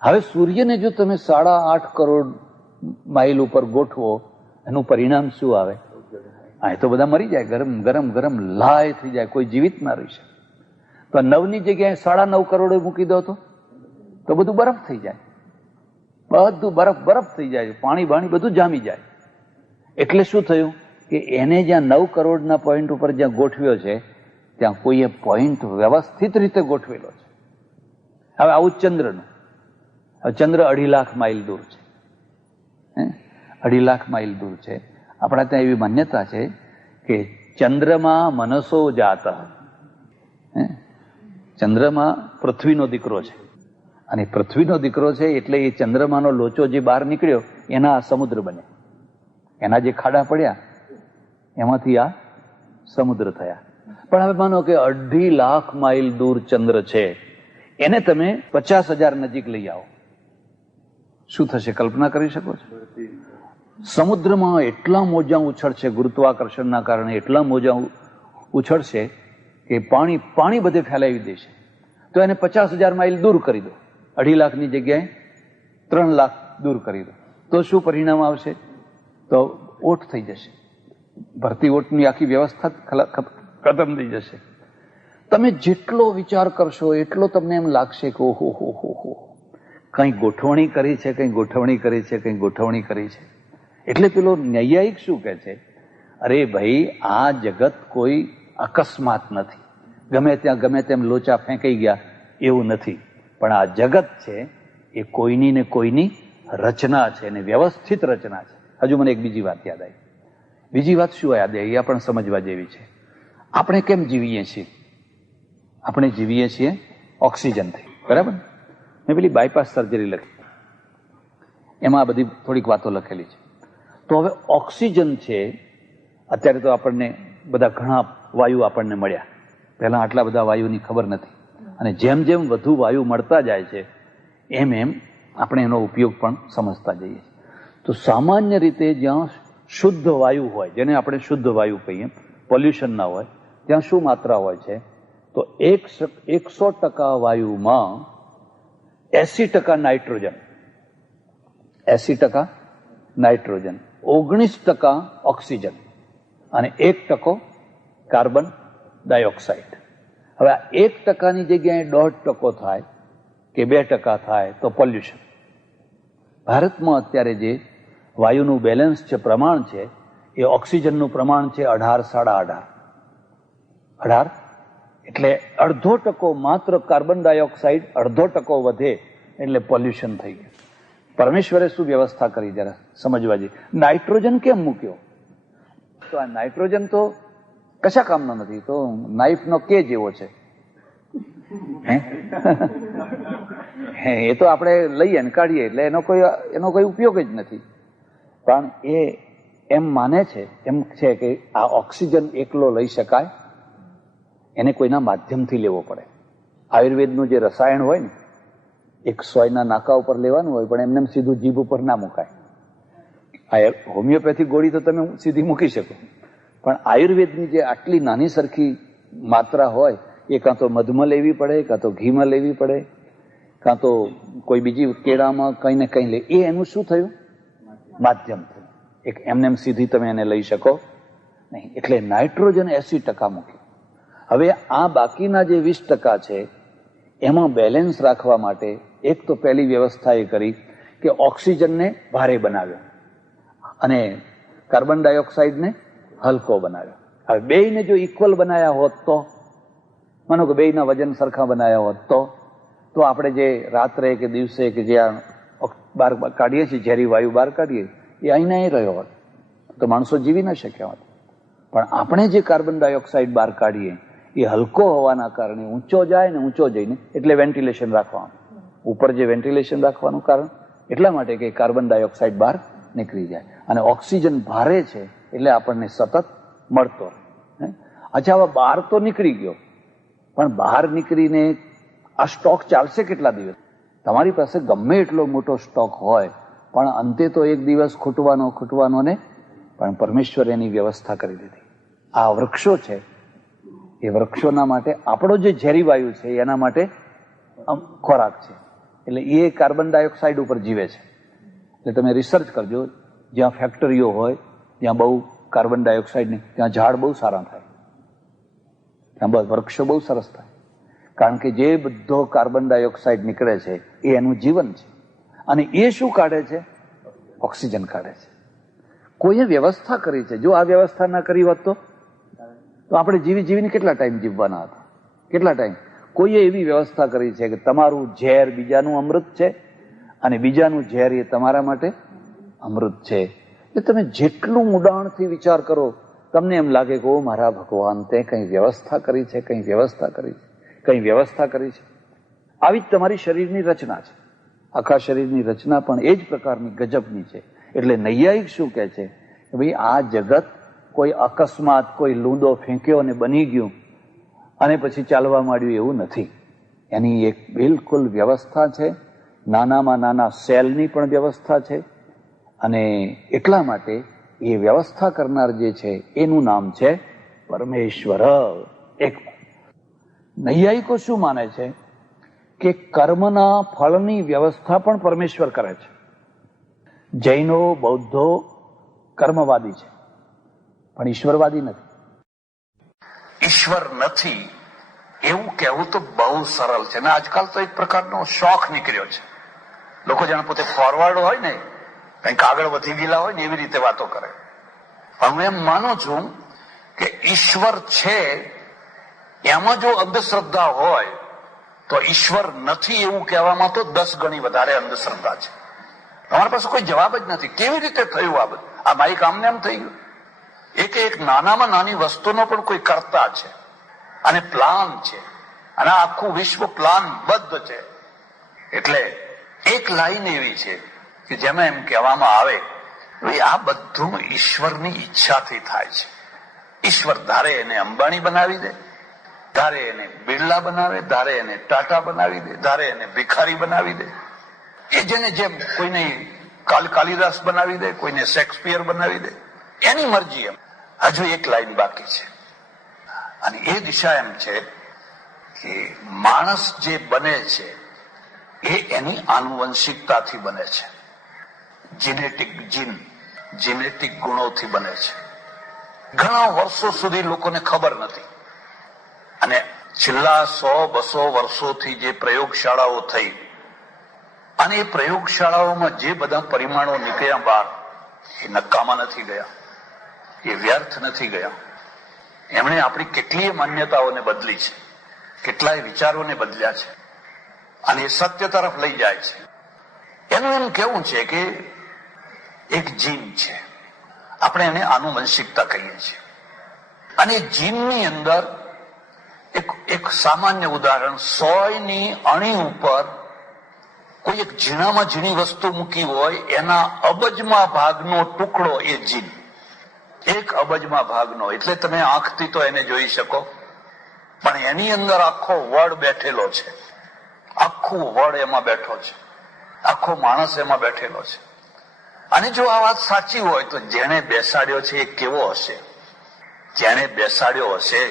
હવે સૂર્યને જો તમે 8.5 કરોડ માઇલ ઉપર ગોઠવો, એનું પરિણામ શું આવે? હા, એ તો બધા મરી જાય, ગરમ ગરમ ગરમ લાય થઈ જાય, કોઈ જીવિત ના રહી શકે. તો 9 ની જગ્યાએ 9.5 કરોડ મૂકી દો તો બધું બરફ થઈ જાય, બધું બરફ થઈ જાય, પાણી બાણી બધું જામી જાય. એટલે શું થયું કે એને જ્યાં 9 કરોડના પોઈન્ટ ઉપર જ્યાં ગોઠવ્યો છે ત્યાં કોઈએ પોઈન્ટ વ્યવસ્થિત રીતે ગોઠવેલો છે. હવે આવું ચંદ્રનું, ચંદ્ર 2.5 લાખ માઇલ દૂર છે, 2.5 લાખ માઇલ દૂર છે. આપણા ત્યાં એવી માન્યતા છે કે ચંદ્રમાં મનસો જાત, ચંદ્રમાં પૃથ્વીનો દીકરો છે, અને પૃથ્વીનો દીકરો છે એટલે એ ચંદ્રમાનો લોચો જે બહાર નીકળ્યો એના સમુદ્ર બને, એના જે ખાડા પડ્યા એમાંથી આ સમુદ્ર થયા. પણ હવે માનો કે 2.5 લાખ માઇલ દૂર ચંદ્ર છે, એને તમે 50,000 નજીક લઈ આવો, શું થશે? કલ્પના કરી શકો છો? સમુદ્રમાં એટલા મોજા ઉછળશે, ગુરુત્વાકર્ષણના કારણે એટલા મોજા ઉછળશે કે પાણી બધે ફેલાવી દેશે. તો એને 50,000 માઇલ દૂર કરી દો, 2.5 લાખની જગ્યાએ 3 લાખ દૂર કરી દો, તો શું પરિણામ આવશે? તો ઓટ થઈ જશે, ભરતી ઓટની આખી વ્યવસ્થા ખતમ થઈ જશે. તમે જેટલો વિચાર કરશો એટલો તમને એમ લાગશે કે ઓહો હો હો હો, કંઈ ગોઠવણી કરી છે, કંઈ ગોઠવણી કરી છે, કંઈ ગોઠવણી કરી છે. એટલે પેલો નૈયાયિક શું કહે છે? અરે ભાઈ, આ જગત કોઈ અકસ્માત નથી, ગમે ત્યાં ગમે તેમ લોચા ફેંકાઈ ગયા એવું નથી, પણ આ જગત છે એ કોઈની ને કોઈની રચના છે, અને વ્યવસ્થિત રચના છે. હજુ મને એક બીજી વાત યાદ આવી. બીજી વાત શું યાદ આવી? એ પણ સમજવા જેવી છે. આપણે કેમ જીવીએ છીએ? આપણે જીવીએ છીએ ઓક્સિજનથી, બરાબર? મેં પેલી બાયપાસ સર્જરી લખી, એમાં બધી થોડીક વાતો લખેલી છે. તો હવે ઓક્સિજન છે અત્યારે તો આપણને બધા ઘણા વાયુ આપણને મળ્યા, પહેલા આટલા બધા વાયુની ખબર નથી, અને જેમ જેમ વધુ વાયુ મળતા જાય છે એમ એમ આપણે એનો ઉપયોગ પણ સમજતા જઈએ. તો સામાન્ય રીતે જ્યાં શુદ્ધ વાયુ હોય, જેને આપણે શુદ્ધ વાયુ કહીએ, પોલ્યુશન ના હોય, ત્યાં શું માત્રા હોય છે? તો 100% વાયુમાં 80% નાઇટ્રોજન, 80% નાઇટ્રોજન, 19% ઓક્સિજન અને 1% કાર્બન ડાયોક્સાઇડ. હવે આ 1%ની જગ્યાએ 1.5% થાય કે 2% થાય તો પોલ્યુશન. ભારતમાં અત્યારે જે વાયુનું બેલેન્સ છે, પ્રમાણ છે, એ ઓક્સિજનનું પ્રમાણ છે 18-18. 18 એટલે 0.5% માત્ર કાર્બન ડાયોક્સાઇડ 0.5% વધે એટલે પોલ્યુશન થઈ ગયું. પરમેશ્વરે શું વ્યવસ્થા કરી જરા સમજવા જઈએ. નાઇટ્રોજન કેમ મૂક્યો? તો આ નાઇટ્રોજન તો કશા કામનો નથી, તો નાઇફનો કે જેવો છે. એ તો આપણે લઈએ ને કાઢીએ એટલે એનો કોઈ ઉપયોગ જ નથી. પણ એ એમ માને છે, એમ છે કે આ ઓક્સિજન એકલો લઈ શકાય, એને કોઈના માધ્યમથી લેવો પડે. આયુર્વેદનું જે રસાયણ હોય ને, એક સોયના નાકા ઉપર લેવાનું હોય, પણ એમને સીધું જીભ ઉપર ના મુકાય. આ હોમિયોપેથિક ગોળી તો તમે સીધી મૂકી શકો, પણ આયુર્વેદની જે આટલી નાની સરખી માત્રા હોય, એ કાં તો મધમાં લેવી પડે, કાં તો ઘીમાં લેવી પડે, કાં તો કોઈ બીજી કેળામાં કંઈ ને કંઈ લે. એ એનું શું થયું? માધ્યમ થયું. એક એમને સીધી તમે એને લઈ શકો નહીં. એટલે નાઇટ્રોજન 80% મૂક્યું. હવે આ બાકીના જે 20% છે એમાં બેલેન્સ રાખવા માટે એક તો પહેલી વ્યવસ્થા એ કરી કે ઓક્સિજનને ભારે બનાવ્યો અને કાર્બન ડાયોક્સાઇડને હલકો બનાવ્યો. હવે બેયને જો ઇક્વલ બનાવ્યા હોત તો, માનો કે બેયના વજન સરખા બનાવ્યા હોત તો આપણે જે રાત્રે કે દિવસે કે જ્યાં બહાર કાઢીએ છીએ, ઝેરી વાયુ બહાર કાઢીએ, એ અહીં નહીં રહ્યો હોત તો માણસો જીવી ન શક્યા હોત. પણ આપણે જે કાર્બન ડાયોક્સાઇડ બહાર કાઢીએ એ હલકો હોવાના કારણે ઊંચો જાય ને ઊંચો જઈને, એટલે વેન્ટિલેશન રાખવાનું. ઉપર જે વેન્ટિલેશન રાખવાનું કારણ એટલા માટે કે કાર્બન ડાયોક્સાઇડ બહાર નીકળી જાય, અને ઓક્સિજન ભારે છે એટલે આપણને સતત મળતો રહે. અચ્છા, હવે બહાર તો નીકળી ગયો, પણ બહાર નીકળીને આ સ્ટોક ચાલશે કેટલા દિવસ? તમારી પાસે ગમે એટલો મોટો સ્ટોક હોય, પણ અંતે તો એક દિવસ ખૂટવાનો ને. પણ પરમેશ્વરે એની વ્યવસ્થા કરી દીધી. આ વૃક્ષો છે, એ વૃક્ષોના માટે આપણો જે ઝેરી વાયુ છે એના માટે ખોરાક છે, એટલે એ કાર્બન ડાયોક્સાઇડ ઉપર જીવે છે. એટલે તમે રિસર્ચ કરજો, જ્યાં ફેક્ટરીઓ હોય, જ્યાં બહુ કાર્બન ડાયોક્સાઇડની, ત્યાં ઝાડ બહુ સારા થાય, ત્યાં વૃક્ષો બહુ સરસ થાય. કારણ કે જે બધો કાર્બન ડાયોક્સાઇડ નીકળે છે એ એનું જીવન છે, અને એ શું કાઢે છે? ઓક્સિજન કાઢે છે. કોઈએ વ્યવસ્થા કરી છે. જો આ વ્યવસ્થા ના કરી હોત તો આપણે જીવીને કેટલા ટાઈમ જીવવાના હતા? કેટલા ટાઈમ? કોઈએ એવી વ્યવસ્થા કરી છે કે તમારું ઝેર બીજાનું અમૃત છે, અને બીજાનું ઝેર એ તમારા માટે અમૃત છે. એટલે તમે જેટલું ઊંડાણથી વિચાર કરો, તમને એમ લાગે કે ઓ મારા ભગવાન, તે કંઈ વ્યવસ્થા કરી છે, કંઈ વ્યવસ્થા કરી છે, કંઈ વ્યવસ્થા કરી છે. આવી જ તમારી શરીરની રચના છે. આખા શરીરની રચના પણ એ જ પ્રકારની ગજબની છે. એટલે નૈયાયિક શું કહે છે કે ભાઈ આ જગત કોઈ અકસ્માત, કોઈ લૂંદો ફેંક્યો અને બની ગયું અને પછી ચાલવા માંડ્યું એવું નથી. એની એક બિલકુલ વ્યવસ્થા છે. નાનામાં નાના સેલની પણ વ્યવસ્થા છે, અને એટલા માટે એ વ્યવસ્થા કરનાર જે છે એનું નામ છે પરમેશ્વર. એક નૈયાયિકો શું માને છે કે કર્મના ફળની વ્યવસ્થા પણ પરમેશ્વર કરે છે. જૈનો, બૌદ્ધો કર્મવાદી છે, પણ ઈશ્વરવાદી નથી. ઈશ્વર નથી એવું કહેવું તો બહુ સરળ છે, ને આજકાલ તો એક પ્રકારનો શોખ નીકળ્યો છે. લોકો જાણે પોતે ફોરવર્ડ હોય ને, કંઈક આગળ વધી ગયેલા હોય ને એવી રીતે વાતો કરે. હું એમ માનું છું કે ઈશ્વર છે એમાં જો અંધશ્રદ્ધા હોય તો ઈશ્વર નથી એવું કહેવામાં તો 10 ગણી વધારે અંધશ્રદ્ધા છે. તમારી પાસે કોઈ જવાબ જ નથી. કેવી રીતે થયું આ બધું? આ મારી કામને એમ થઈ ગયું? એક નાનામાં નાની વસ્તુનો પણ કોઈ કર્તા છે, અને પ્લાન છે, અને આખું વિશ્વ પ્લાનબદ્ધ છે. એટલે એક લાઈન એવી છે કે જેમાં એમ કહેવામાં આવે આ બધું ઈશ્વરની ઈચ્છાથી થાય છે. ઈશ્વર ધારે એને અંબાણી બનાવી દે, ધારે એને બિરલા બનાવે, ધારે એને ટાટા બનાવી દે, ધારે એને ભિખારી બનાવી દે. એ જેને જેમ કોઈને કાલિદાસ બનાવી દે, કોઈને શેક્સપિયર બનાવી દે, એની મરજી. એમ હજુ એક લાઈન બાકી છે, અને એ દિશા એમ છે કે માણસ જે બને છે એ એની આનુવંશિકતાથી બને છે, જીનેટિક ગુણોથી બને છે. ઘણા વર્ષો સુધી લોકોને ખબર નથી, અને છેલ્લા 100-200 વર્ષોથી જે પ્રયોગશાળાઓ થઈ, અને એ પ્રયોગશાળાઓમાં જે બધા પરિમાણો નીકળ્યા બહાર, એ નકામા નથી ગયા, એ વ્યર્થ નથી ગયા. એમણે આપણી કેટલીય માન્યતાઓને બદલી છે, કેટલાય વિચારોને બદલ્યા છે, અને એ સત્ય તરફ લઈ જાય છે. એનું એમ કેવું છે કે એક જીન છે, આપણે એને આનુવંશિકતા કહીએ છીએ, અને જીનની અંદર એક સામાન્ય ઉદાહરણ, સોયની અણી ઉપર કોઈ એક ઝીણામાં ઝીણી વસ્તુ મૂકી હોય, એના અબજમાં ભાગનો ટુકડો એ જીન, 1 અબજમાં ભાગનો. એટલે તમે આંખથી તો એને જોઈ શકો, પણ એની અંદર આખો વડ બેઠેલો છે, આખું વડ એમાં બેઠો છે, આખો માણસ એમાં બેઠેલો છે. અને જો આ વાત સાચી હોય તો જેને બેસાડ્યો છે એ કેવો હશે? જેને બેસાડ્યો હશે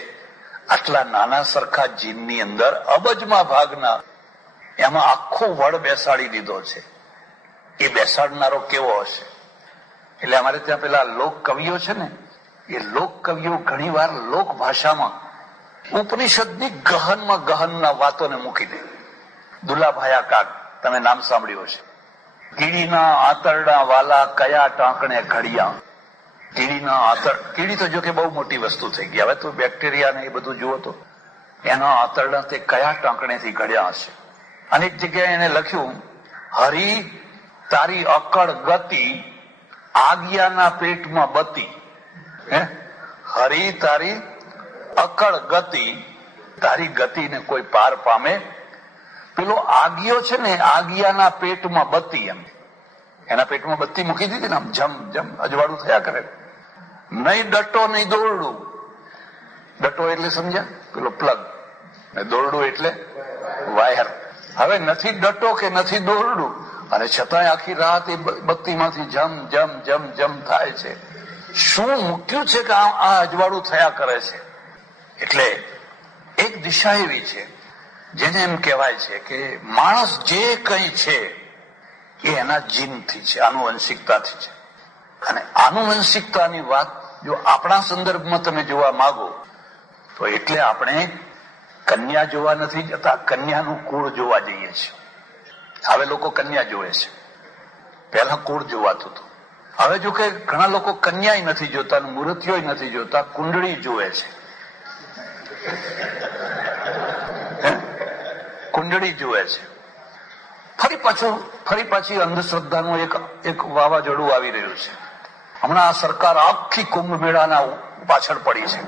આટલા નાના સરખા જીનની અંદર અબજમાં ભાગના, એમાં આખો વડ બેસાડી દીધો છે, એ બેસાડનારો કેવો હશે? એટલે અમારે ત્યાં પેલા લોક કવિઓ છે ને, એ લોક કવિઓ ઘણી વાર લોક ભાષામાં ઉપનિષદની ગહનના વાતોને મૂકી દે. દુલાભાયા કાગ, તમે નામ સાંભળ્યું હશે. કીડીના આંતરડા વાલા કયા ટાંકણે ઘડિયા. કીડી તો જો કે બહુ મોટી વસ્તુ થઈ ગઈ, હવે તો બેક્ટેરિયા ને એ બધું જુઓ તો એના આંતરડા તે કયા ટાંકણેથી ઘડ્યા હશે. અને એક જગ્યાએ એને લખ્યું, હરી તારી અકળ ગતિ આગિયાના પેટમાં બતી. હરી તારી અકળ ગતિ, તારી ગતિને કોઈ પાર પામે. પેલો આગિયો છે ને, આગિયાના પેટમાં બત્તી. એમ એના પેટમાં બત્તી મૂકી દીધી ને, આમ જમ જમ અજવાળું થયા કરે. નહીં ડટો નહીં દોરડું. ડટો એટલે સમજ્યા, પેલો પ્લગ, ને દોરડું એટલે વાયર. હવે નથી ડટો કે નથી દોરડું, અને છતાંય આખી રાત એ બત્તીમાંથી જમ જમ જમ જમ થાય છે. શું મૂક્યું છે કે આ અજવાળું થયા કરે છે? એટલે એક દિશા એવી છે જેને એમ કહેવાય છે કે માણસ જે કંઈ છે એ એના જીનથી છે, આનુવંશિકતાથી છે. અને આનુવંશિકતાની વાત જો આપણા સંદર્ભમાં તમે જોવા માંગો તો એટલે આપણે કન્યા જોવા નથી જતા, કન્યાનું કુળ જોવા જઈએ છીએ. હવે લોકો કન્યા જોવે છે, પહેલા કુળ જોવાતું હતું. હવે જો કે ઘણા લોકો કન્યાય નથી જોતા, મૂર્તિઓ નથી જોતા, કુંડળી જોવે છે. કુંડળી જુએ છે. ફરી પાછી અંધશ્રદ્ધાનું એક વાવાઝોડું આવી રહ્યું છે. હમણાં આ સરકાર આખી કુંભ મેળાના પાછળ પડી છે.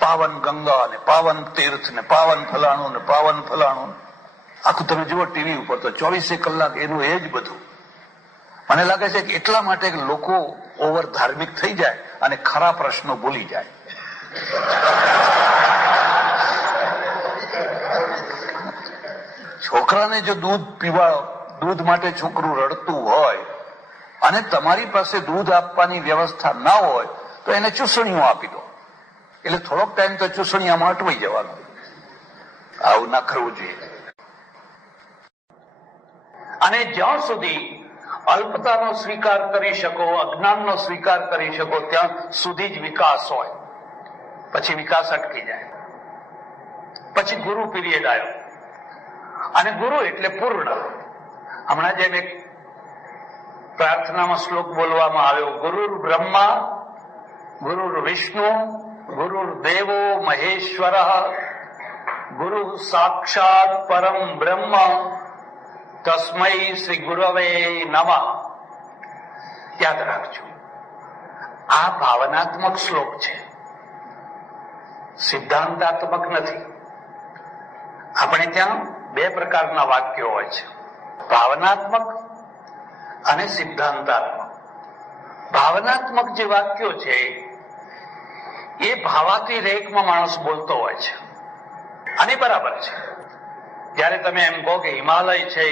પાવન ગંગા ને પાવન તીર્થ ને પાવન ફલાણું ને પાવન ફલાણું. આખું તમે જુઓ ટીવી ઉપર તો 24 કલાક એનું એ જ બધું. મને લાગે છે કે એટલા માટે લોકો ઓવર ધાર્મિક થઈ જાય અને ખરા પ્રશ્નો ભૂલી જાય. છોકરાને જો દૂધ માટે છોકરું રડતું હોય અને તમારી પાસે દૂધ આપવાની વ્યવસ્થા ના હોય તો એને ચૂસણીઓ આપી દો, એટલે થોડોક ટાઈમ તો ચૂસણીયામાં અટવાઈ જવાનું. આવું ના કરવું જોઈએ. અને જ્યાં સુધી અલ્પતાનો સ્વીકાર કરી શકો, અજ્ઞાનનો સ્વીકાર કરી શકો, ત્યાં સુધી જ વિકાસ હોય. પછી વિકાસ અટકી જાય. પછી ગુરુ પીરિયડ આવ્યો, અને ગુરુ એટલે પૂર્ણ. હમણાં જેમ એક પ્રાર્થનામાં શ્લોક બોલવામાં આવ્યો, ગુરુર બ્રહ્મા ગુરુર વિષ્ણુ ગુરુર દેવો મહેશ્વર ગુરુ સાક્ષાત પરમ બ્રહ્મ તસ્મૈ શ્રી ગુરવે નમઃ. યાદ રાખજો, આ ભાવનાત્મક શ્લોક છે, સિદ્ધાંતાત્મક નથી. આપણે ત્યાં 2 પ્રકારના વાક્યો હોય છે, ભાવનાત્મક અને સિદ્ધાંતાત્મક. ભાવનાત્મક જે વાક્યો છે એ ભાવાતી રેકમાં માણસ બોલતો હોય છે. અને બરાબર છે. જયારે તમે એમ કહો કે હિમાલય છે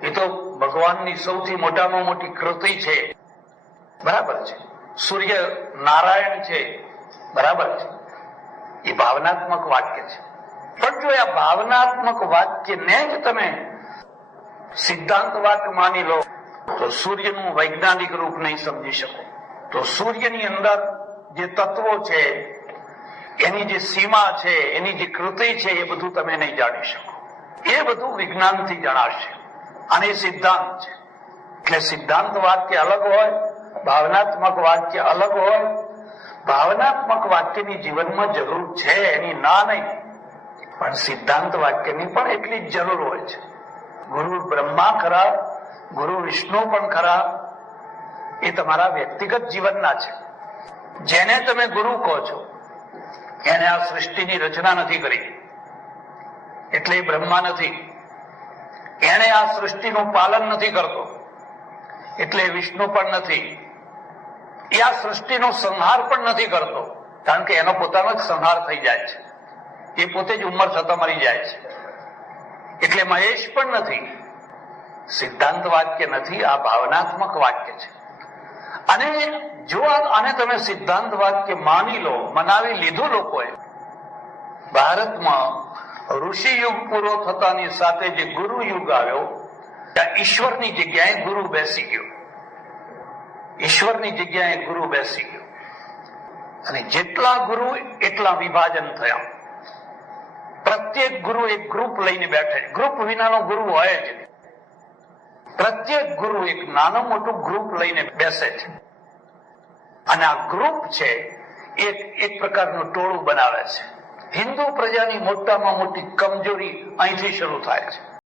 એ તો ભગવાનની સૌથી મોટામાં મોટી કૃતિ છે, બરાબર છે. સૂર્ય નારાયણ છે, બરાબર છે. એ ભાવનાત્મક વાક્ય છે. પણ જો આ ભાવનાત્મક વાક્યને જ તમે સિદ્ધાંત વાક્ય માની લો તો સૂર્યનું વૈજ્ઞાનિક રૂપ નહીં સમજી શકો. તો સૂર્યની અંદર જે તત્વો છે, એની જે સીમા છે, એની જે કૃતિ છે, એ બધું તમે નહીં જાણી શકો. એ બધું વિજ્ઞાનથી જણાશે. અને એ સિદ્ધાંત છે. એટલે સિદ્ધાંત વાક્ય અલગ હોય, ભાવનાત્મક વાક્ય અલગ હોય. ભાવનાત્મક વાક્યની જીવનમાં જરૂર છે, એની ના નહીં, પણ સિદ્ધાંત વાક્યની પણ એટલી જ જરૂર હોય છે. ગુરુ બ્રહ્મા ખરા, ગુરુ વિષ્ણુ પણ ખરા, એ તમારા વ્યક્તિગત જીવનના છે. જેને તમે ગુરુ કહો છો એને આ સૃષ્ટિની રચના નથી કરી, એટલે એ બ્રહ્મા નથી. એને આ સૃષ્ટિનું પાલન નથી કરતો, એટલે વિષ્ણુ પણ નથી. એ આ સૃષ્ટિનો સંહાર પણ નથી કરતો, કારણ કે એનો પોતાનો જ સંહાર થઈ જાય છે. એ પોતે જ ઉંમર થતા મરી જાય છે. એટલે મહેશ પણ નથી. સિદ્ધાંત વાક્ય નથી, આ ભાવનાત્મક વાક્ય છે. અને જો આને તમે સિદ્ધાંત વાક્ય માની લો, મનાવી લીધું લોકોએ. ભારતમાં ઋષિ યુગ પૂરો થતાની સાથે જે ગુરુ યુગ આવ્યો, ત્યાં ઈશ્વરની જગ્યાએ ગુરુ બેસી ગયો. ઈશ્વરની જગ્યાએ ગુરુ બેસી ગયો. અને જેટલા ગુરુ એટલા વિભાજન થયા. પ્રત્યેક ગુરુ એક ગ્રુપ લઈને બેઠે. ગ્રુપ વિનાનો ગુરુ હોય જ નહીં. પ્રત્યેક ગુરુ એક નાનું મોટું ગ્રુપ લઈને બેસે છે. અને આ ગ્રુપ છે એક પ્રકારનું ટોળું બનાવે છે. હિન્દુ પ્રજાની મોટામાં મોટી કમજોરી અહીંથી શરૂ થાય છે.